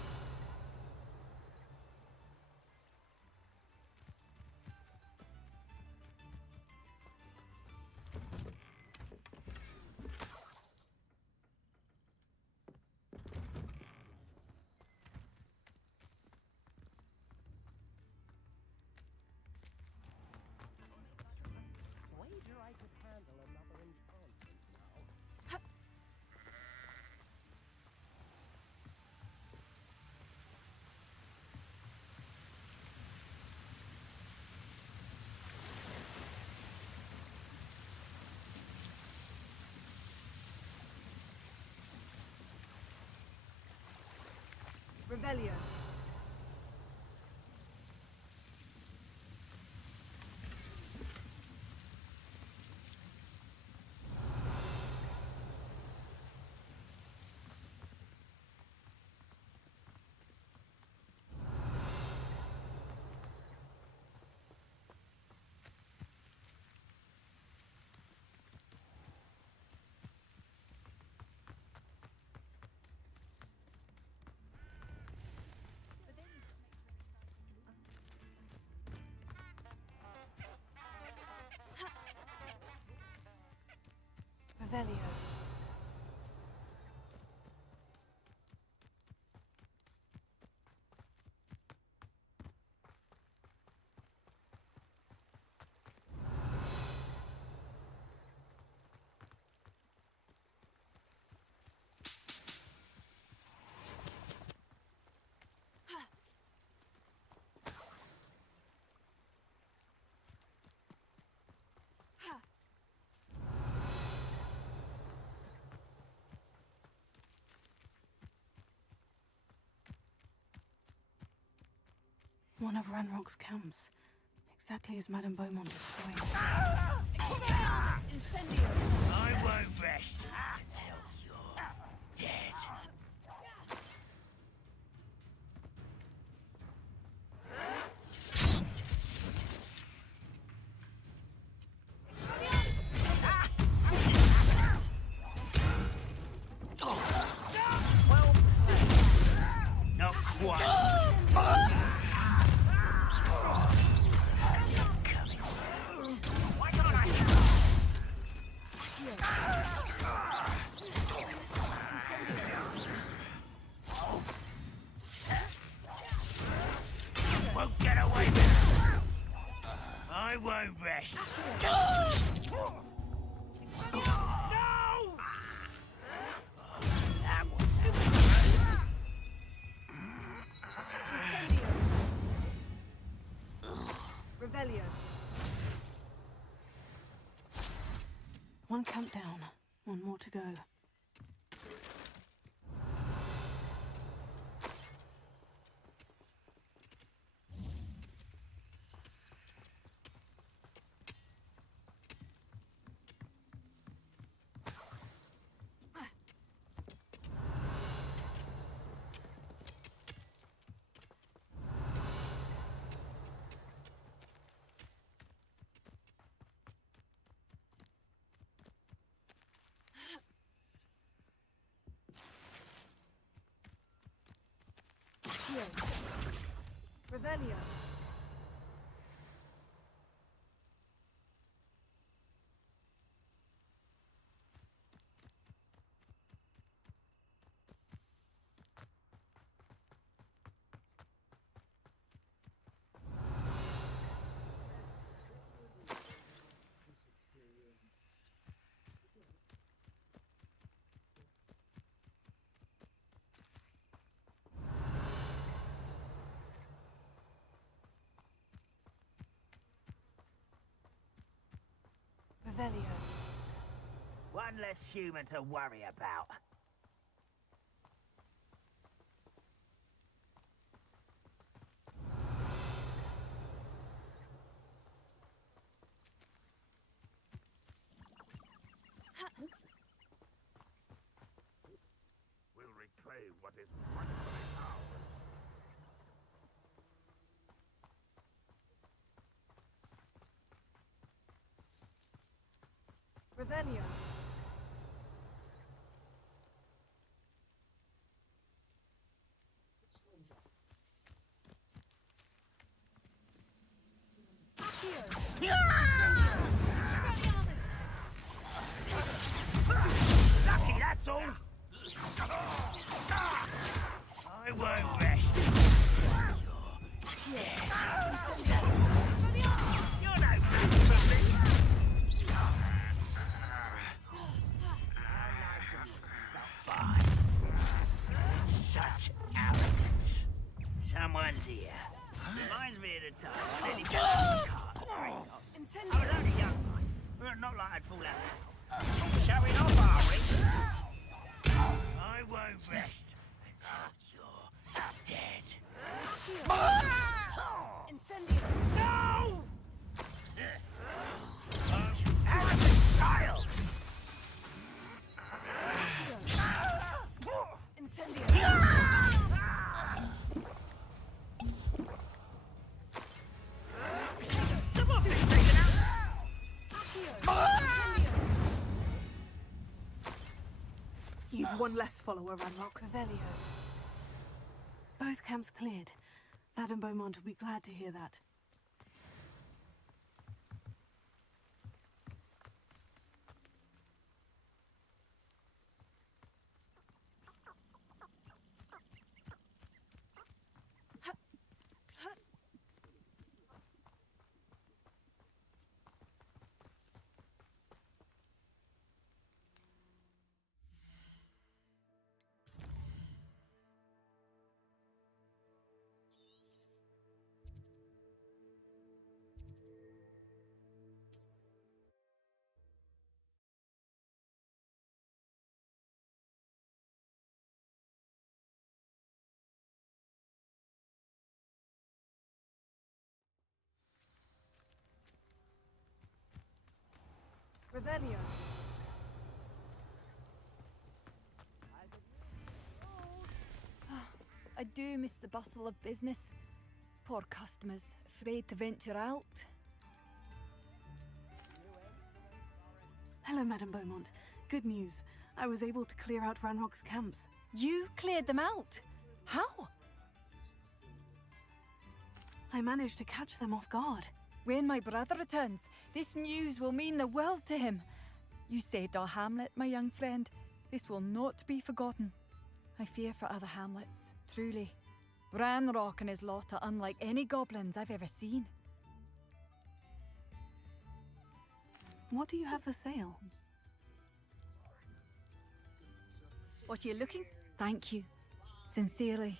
Wager I could handle another enchantment now. Revelio. Revelio. One of Ranrock's camps. Exactly as Madame Beaumont described. I won't rest until you're dead. Not quite. Won't get away with it. I won't rest. No! That was One camp down, one more to go. Here. Revelio. Revelio. One less human to worry about. We'll reclaim what is rightfully ours. Revelio. Lucky, that's all. I won't rest. You're dead. You're no safe for me. Fine. Such arrogance. Someone's here. Reminds me of the time I nearly jumped in the car. I was only young, mate. Well, not like I'd fall out now. Showing off, are we? I won't rest until you're dead. Incendio. No! Arrogant child! Incendio. Someone's been taken out! You've one less follower, Ranrock. Revelio. Both camps cleared. Madame Beaumont will be glad to hear that. Revelio. I do miss the bustle of business. Poor customers, afraid to venture out. Hello, Madame Beaumont. Good news. I was able to clear out Ranrock's camps. You cleared them out? How? I managed to catch them off guard. When my brother returns, this news will mean the world to him. You saved our hamlet, my young friend. This will not be forgotten. I fear for other hamlets, truly. Ranrock and his lot are unlike any goblins I've ever seen. What do you have for sale? What are you looking? Thank you. Sincerely.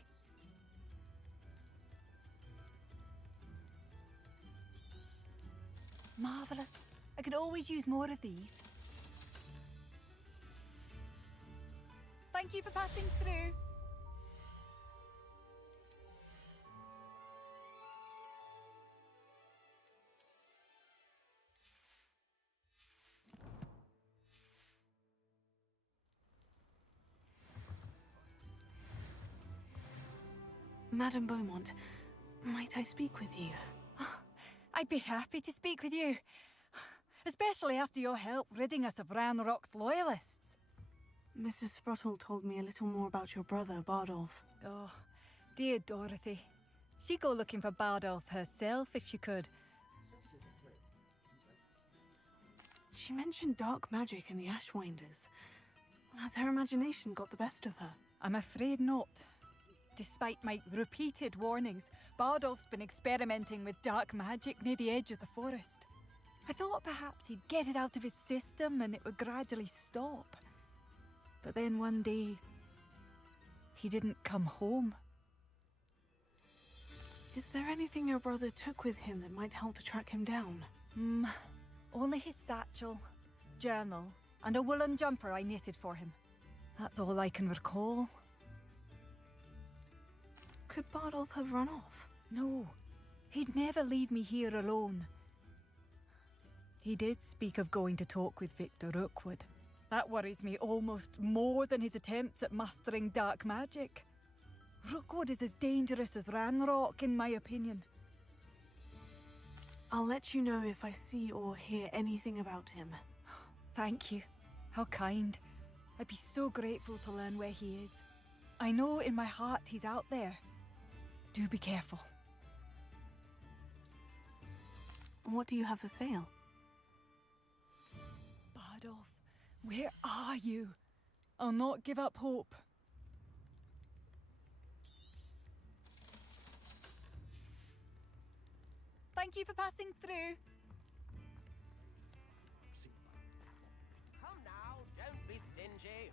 Marvelous. I could always use more of these. Thank you for passing through. Madame Beaumont, might I speak with you? I'd be happy to speak with you. Especially after your help ridding us of Ranrock's loyalists. Mrs. Sprottle told me a little more about your brother, Bardolph. Oh, dear Dorothy. She'd go looking for Bardolph herself if she could. She mentioned dark magic in the Ashwinders. Has her imagination got the best of her? I'm afraid not. Despite my repeated warnings, Bardolph's been experimenting with dark magic near the edge of the forest. I thought perhaps he'd get it out of his system and it would gradually stop. But then one day, he didn't come home. Is there anything your brother took with him that might help to track him down? Only his satchel, journal, and a woolen jumper I knitted for him. That's all I can recall. Could Bardolph have run off? No, he'd never leave me here alone. He did speak of going to talk with Victor Rookwood. That worries me almost more than his attempts at mastering dark magic. Rookwood is as dangerous as Ranrock, in my opinion. I'll let you know if I see or hear anything about him. Thank you. How kind. I'd be so grateful to learn where he is. I know in my heart he's out there. Do be careful. What do you have for sale? Bardolph, where are you? I'll not give up hope. Thank you for passing through. Come now, don't be stingy.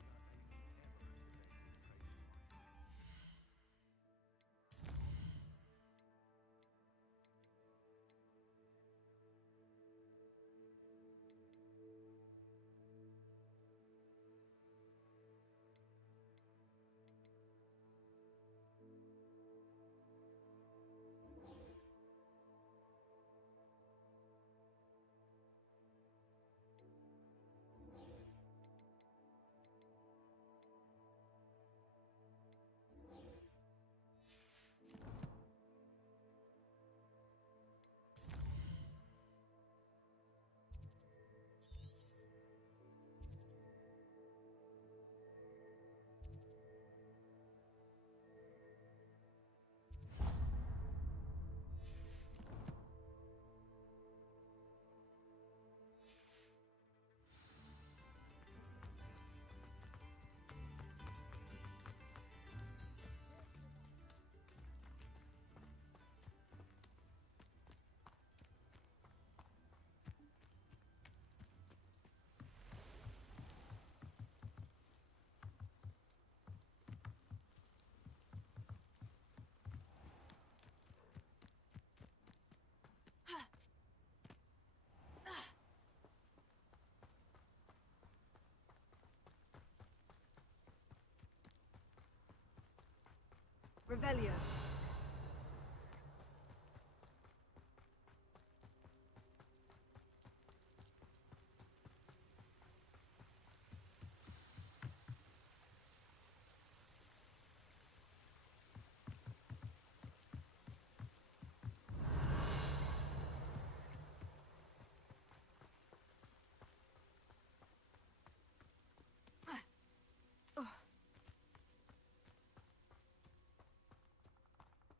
Revelio.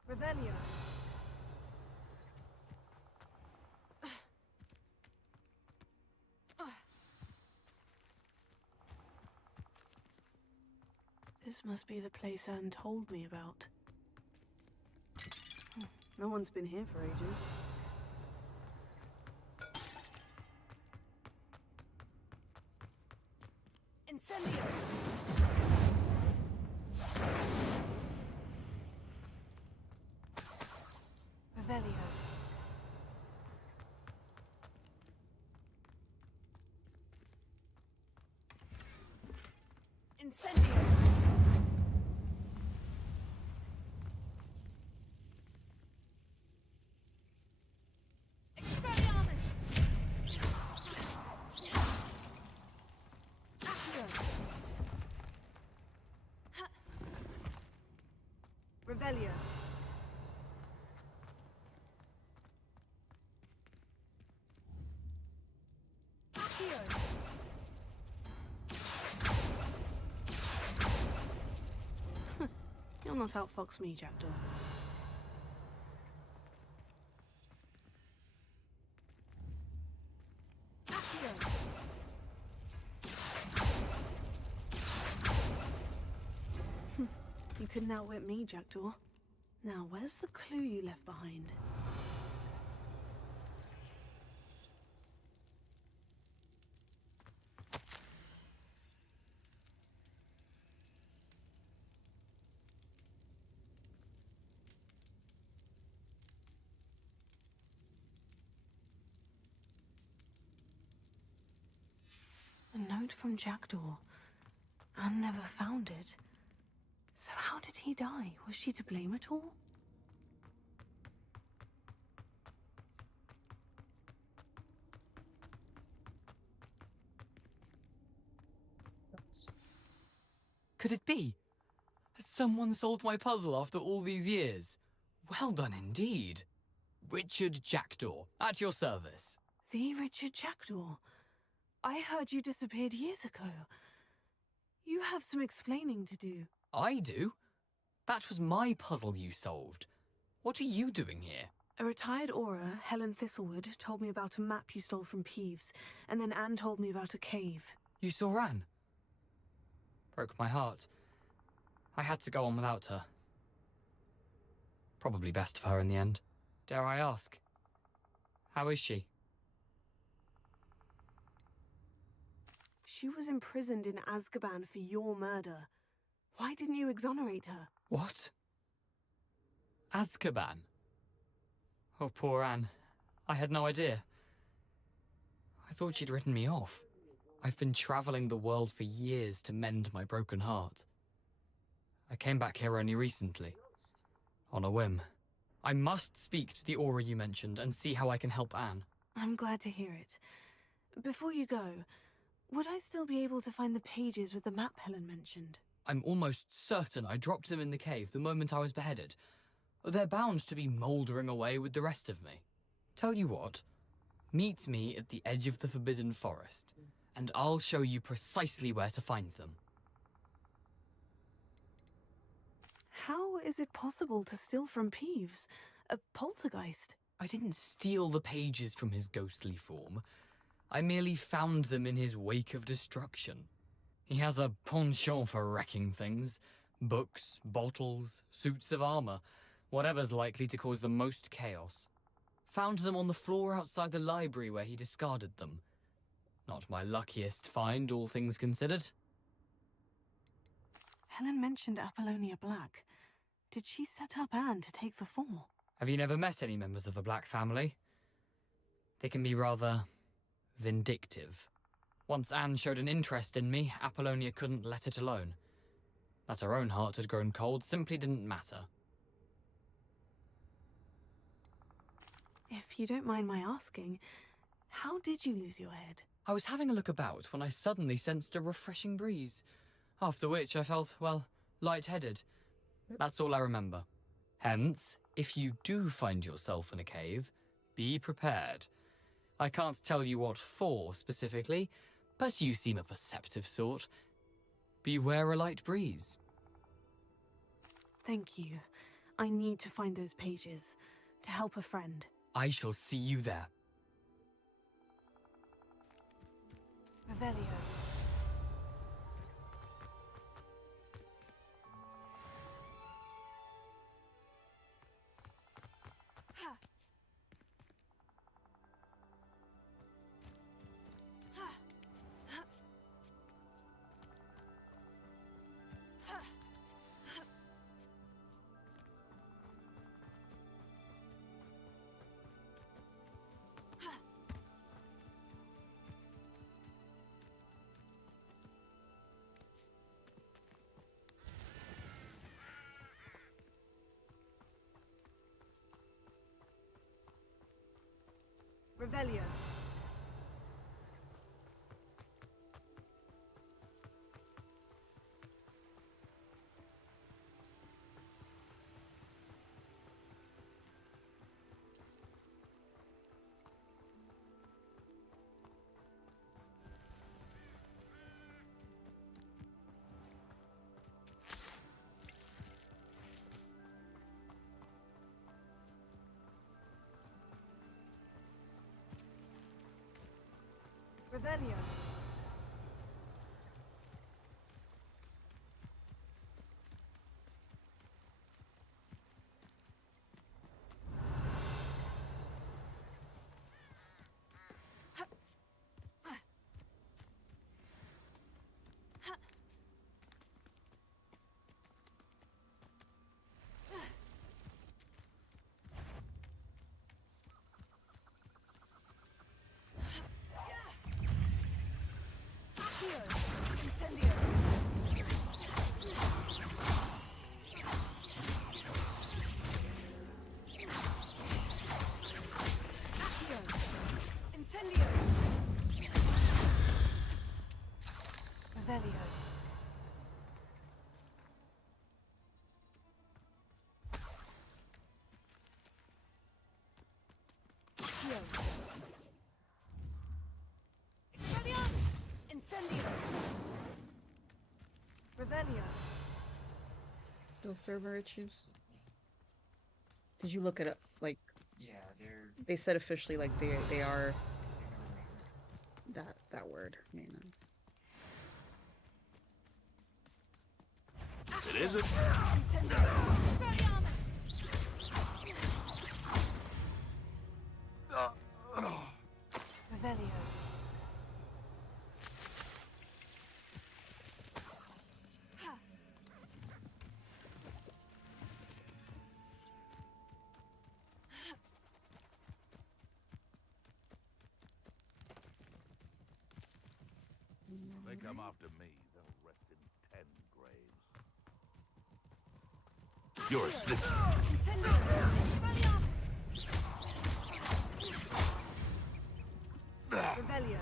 Revelio. This must be the place Anne told me about. No one's been here for ages. Incendio. Revelio. Incendio. Revelio. You'll not outfox me, Jackdaw. You couldn't outwit me, Jackdaw. Now, where's the clue you left behind? A note from Jackdaw. Anne never found it. So how did he die? Was she to blame at all? Could it be? Has someone solved my puzzle after all these years? Well done indeed. Richard Jackdaw, at your service. The Richard Jackdaw? I heard you disappeared years ago. You have some explaining to do. I do? That was my puzzle you solved. What are you doing here? A retired Aura, Helen Thistlewood, told me about a map you stole from Peeves, and then Anne told me about a cave. You saw Anne? Broke my heart. I had to go on without her. Probably best for her in the end. Dare I ask? How is she? She was imprisoned in Azkaban for your murder. Why didn't you exonerate her? What? Azkaban? Oh, poor Anne. I had no idea. I thought she'd written me off. I've been traveling the world for years to mend my broken heart. I came back here only recently. On a whim. I must speak to the Aura you mentioned and see how I can help Anne. I'm glad to hear it. Before you go, would I still be able to find the pages with the map Helen mentioned? I'm almost certain I dropped them in the cave the moment I was beheaded. They're bound to be mouldering away with the rest of me. Tell you what, meet me at the edge of the Forbidden Forest, and I'll show you precisely where to find them. How is it possible to steal from Peeves? A poltergeist? I didn't steal the pages from his ghostly form. I merely found them in his wake of destruction. He has a penchant for wrecking things. Books, bottles, suits of armor, whatever's likely to cause the most chaos. Found them on the floor outside the library where he discarded them. Not my luckiest find, all things considered. Helen mentioned Apollonia Black. Did she set up Anne to take the fall? Have you never met any members of the Black family? They can be rather vindictive. Once Anne showed an interest in me, Apollonia couldn't let it alone. That her own heart had grown cold simply didn't matter. If you don't mind my asking, how did you lose your head? I was having a look about when I suddenly sensed a refreshing breeze. After which I felt, well, lightheaded. That's all I remember. Hence, if you do find yourself in a cave, be prepared. I can't tell you what for specifically, but you seem a perceptive sort. Beware a light breeze. Thank you. I need to find those pages to help a friend. I shall see you there. Revelio. Revelio. Revelio. Incendio. Incendio. Revelio. Incendio. Revelio. Still server issues? Did you look it up? Like, Yeah, they said officially like they are that word maintenance. It isn't. Incendio. Revelio. They come after me, they'll rest in 10 graves. You're asleep. Revelio.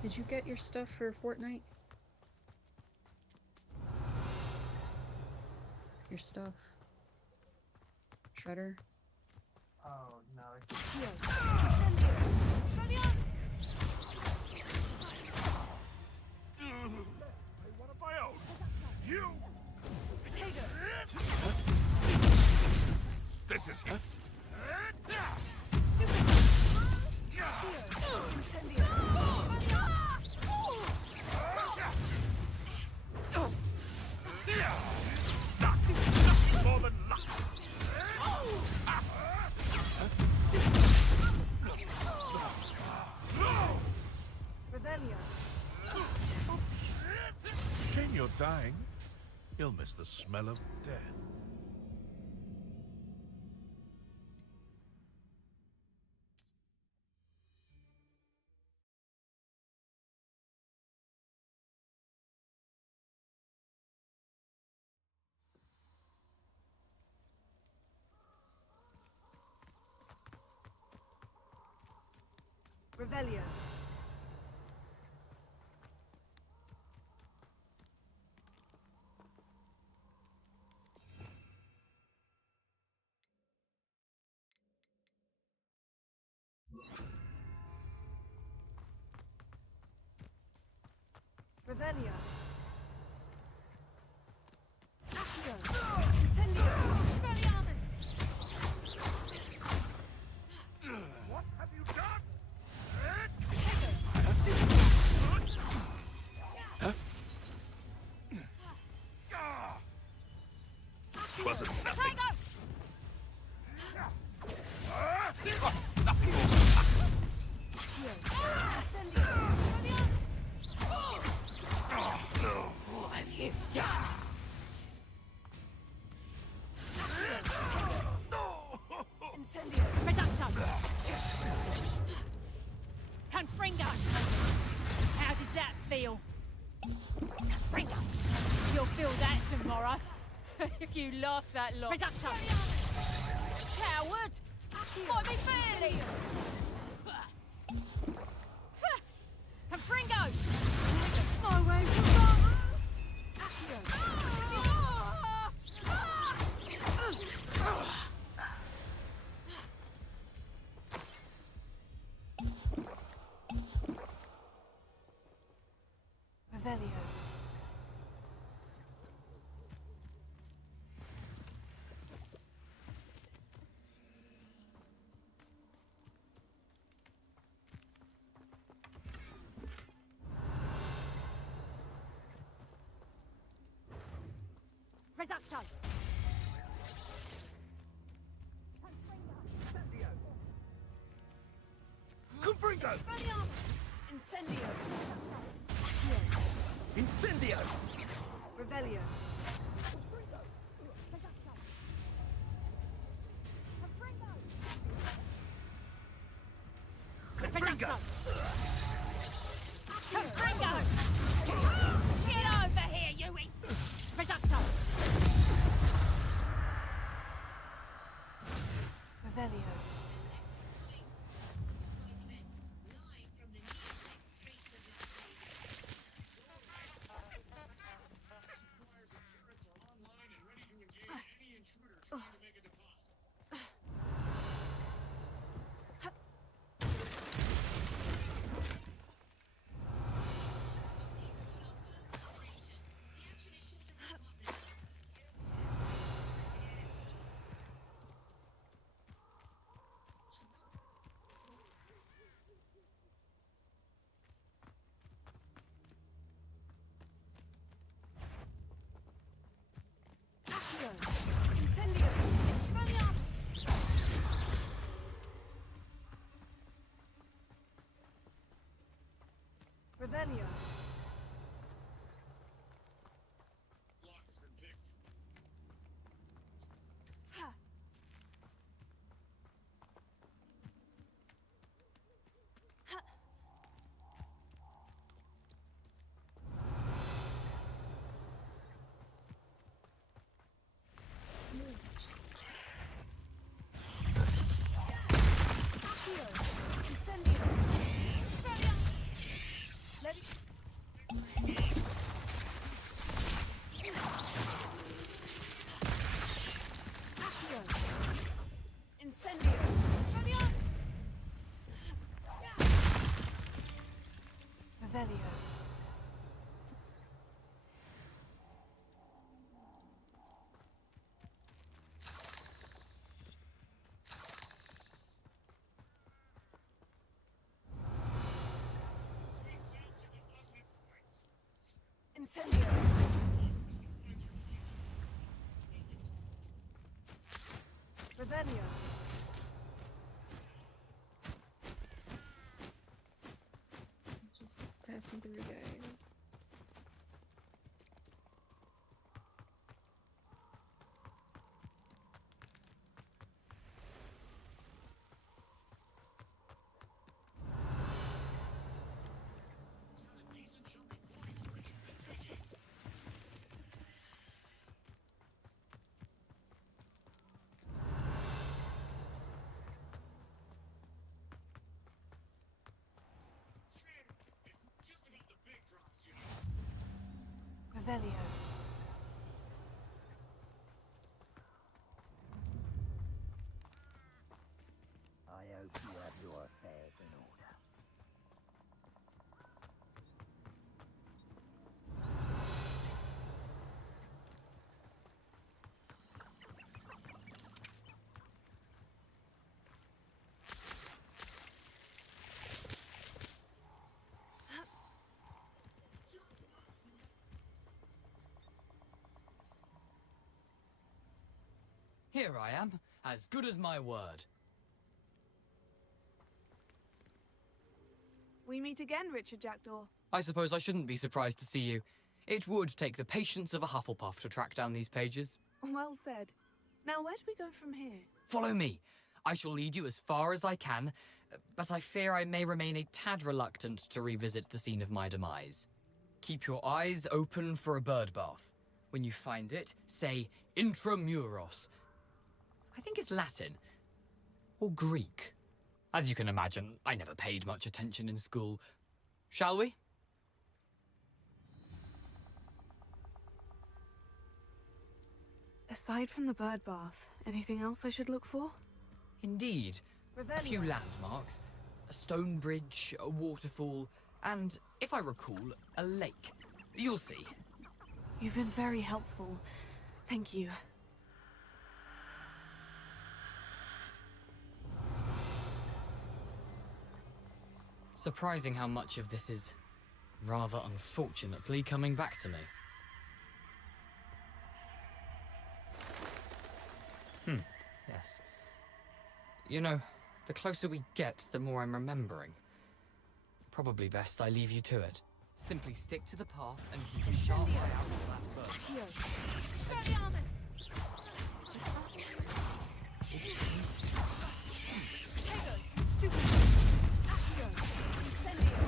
Did you get your stuff for Fortnite? Your stuff? Shredder? Oh, no, it's... One of my own. You. Potato. This is. Incendio. Nothing more than luck. Revelio. Shame you're dying. You'll miss the smell of death. Revelio. Revelio. Accio. Incendio. Expelliarmus. What have you done? Wasn't nothing. Nothing. What have you done? Incendio. Reducto! Confringo! How does that feel? Confringo! You'll feel that tomorrow. If you last that long. Reducto! Coward! What are they feeling? Confringo! My way to run! Revelio. Incendio. Incendio! Revelio. Confringo! Confringo! Get over here, you Reducto! Revelio. Incendio. Revelio. Incendio! Revelio. Incendio! Revelio. Just passing through, guys. Revelio. I hope you have your affairs in order. Here I am, as good as my word. We meet again, Richard Jackdaw. I suppose I shouldn't be surprised to see you. It would take the patience of a Hufflepuff to track down these pages. Well said. Now, where do we go from here? Follow me. I shall lead you as far as I can, but I fear I may remain a tad reluctant to revisit the scene of my demise. Keep your eyes open for a bird bath. When you find it, say intramuros. I think it's Latin. Or Greek. As you can imagine, I never paid much attention in school. Shall we? Aside from the bird bath, anything else I should look for? Indeed. A few landmarks. A stone bridge, a waterfall, and, if I recall, a lake. You'll see. You've been very helpful. Thank you. Surprising how much of this is, rather unfortunately, coming back to me. Yes. You know, the closer we get, the more I'm remembering. Probably best I leave you to it. Simply stick to the path and keep a sharp eye out for that bird. Here. Expelliarmus! Tego! Stupid! Accio! Incendio!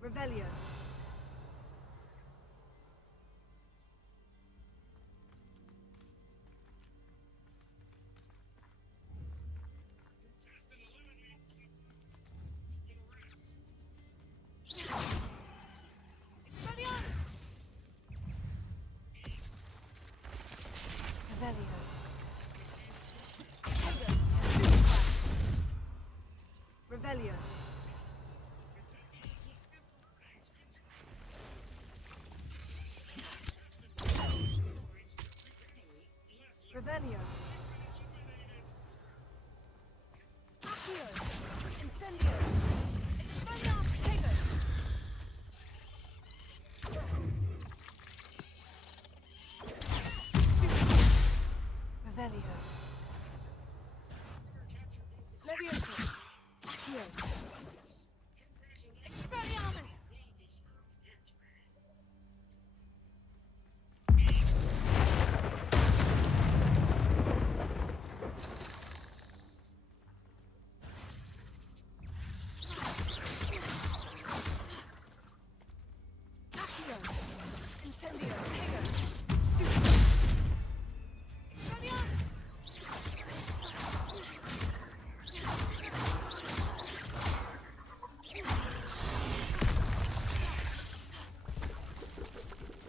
Revelio. Revelio. Revelio. Accio. Incendio. Expelliarmus. Tego. Revelio. Levioso. Accio. Expelliarmus. Accio. Incendio. Tego. Stupid. Expelliarmus.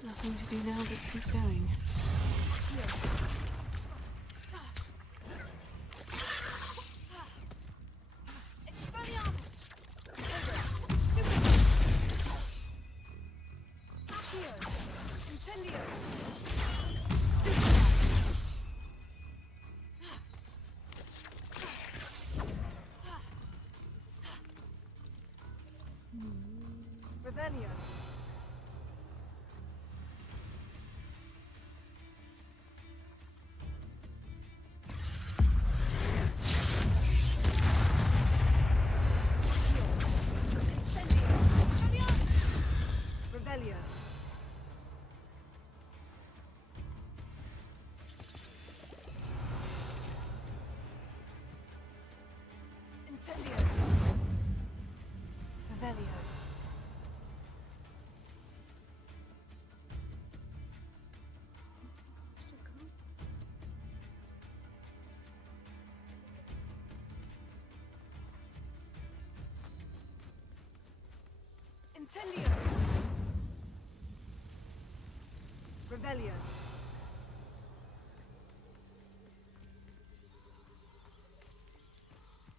Nothing to do now but keep going. Expelliarmus! Stupid! Accio! Incendio! Stupid! Revelio! Revelio. Incendio. Revelio. Incendio. Revelio.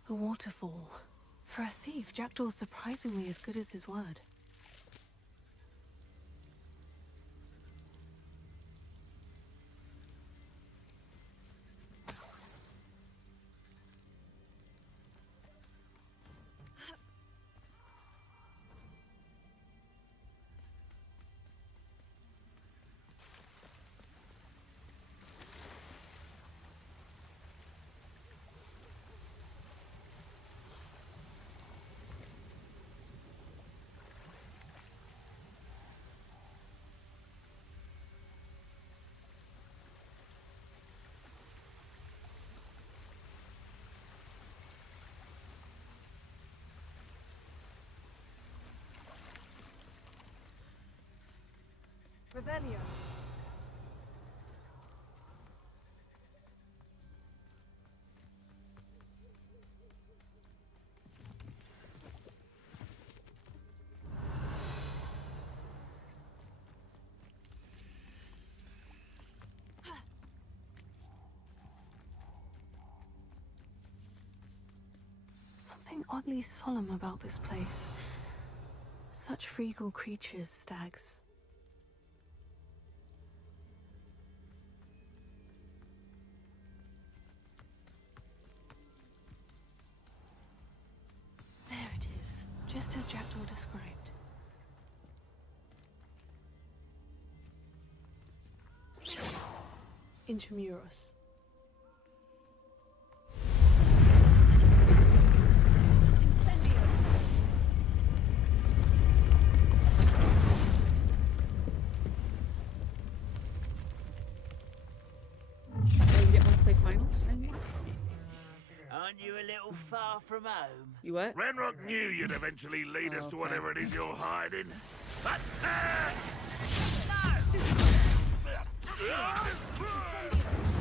The waterfall. For a thief, Jackdaw's surprisingly as good as his word. Revelio. something oddly solemn about this place. Such regal creatures, stags. There it is, just as Jackdaw described. Intramuros. You didn't want to play finals anymore? Aren't you a little far from home? You what? Ranrock knew you'd eventually lead us to okay. whatever it is you're hiding. But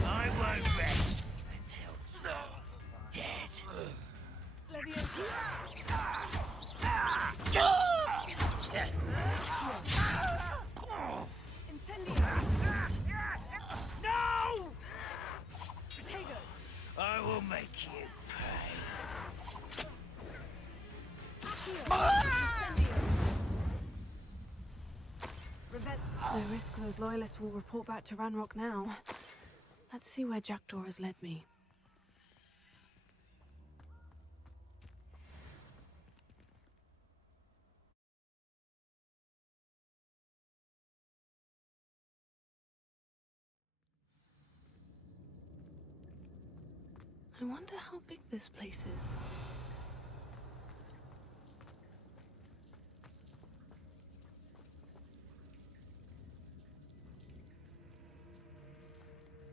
I won't rest until you're dead. No! I will make you pay. No risk those loyalists will report back to Ranrock now. Let's see where Jackdaw has led me. I wonder how big this place is.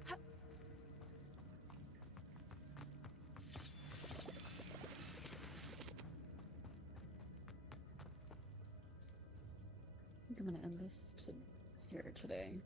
I think I'm gonna end this here today.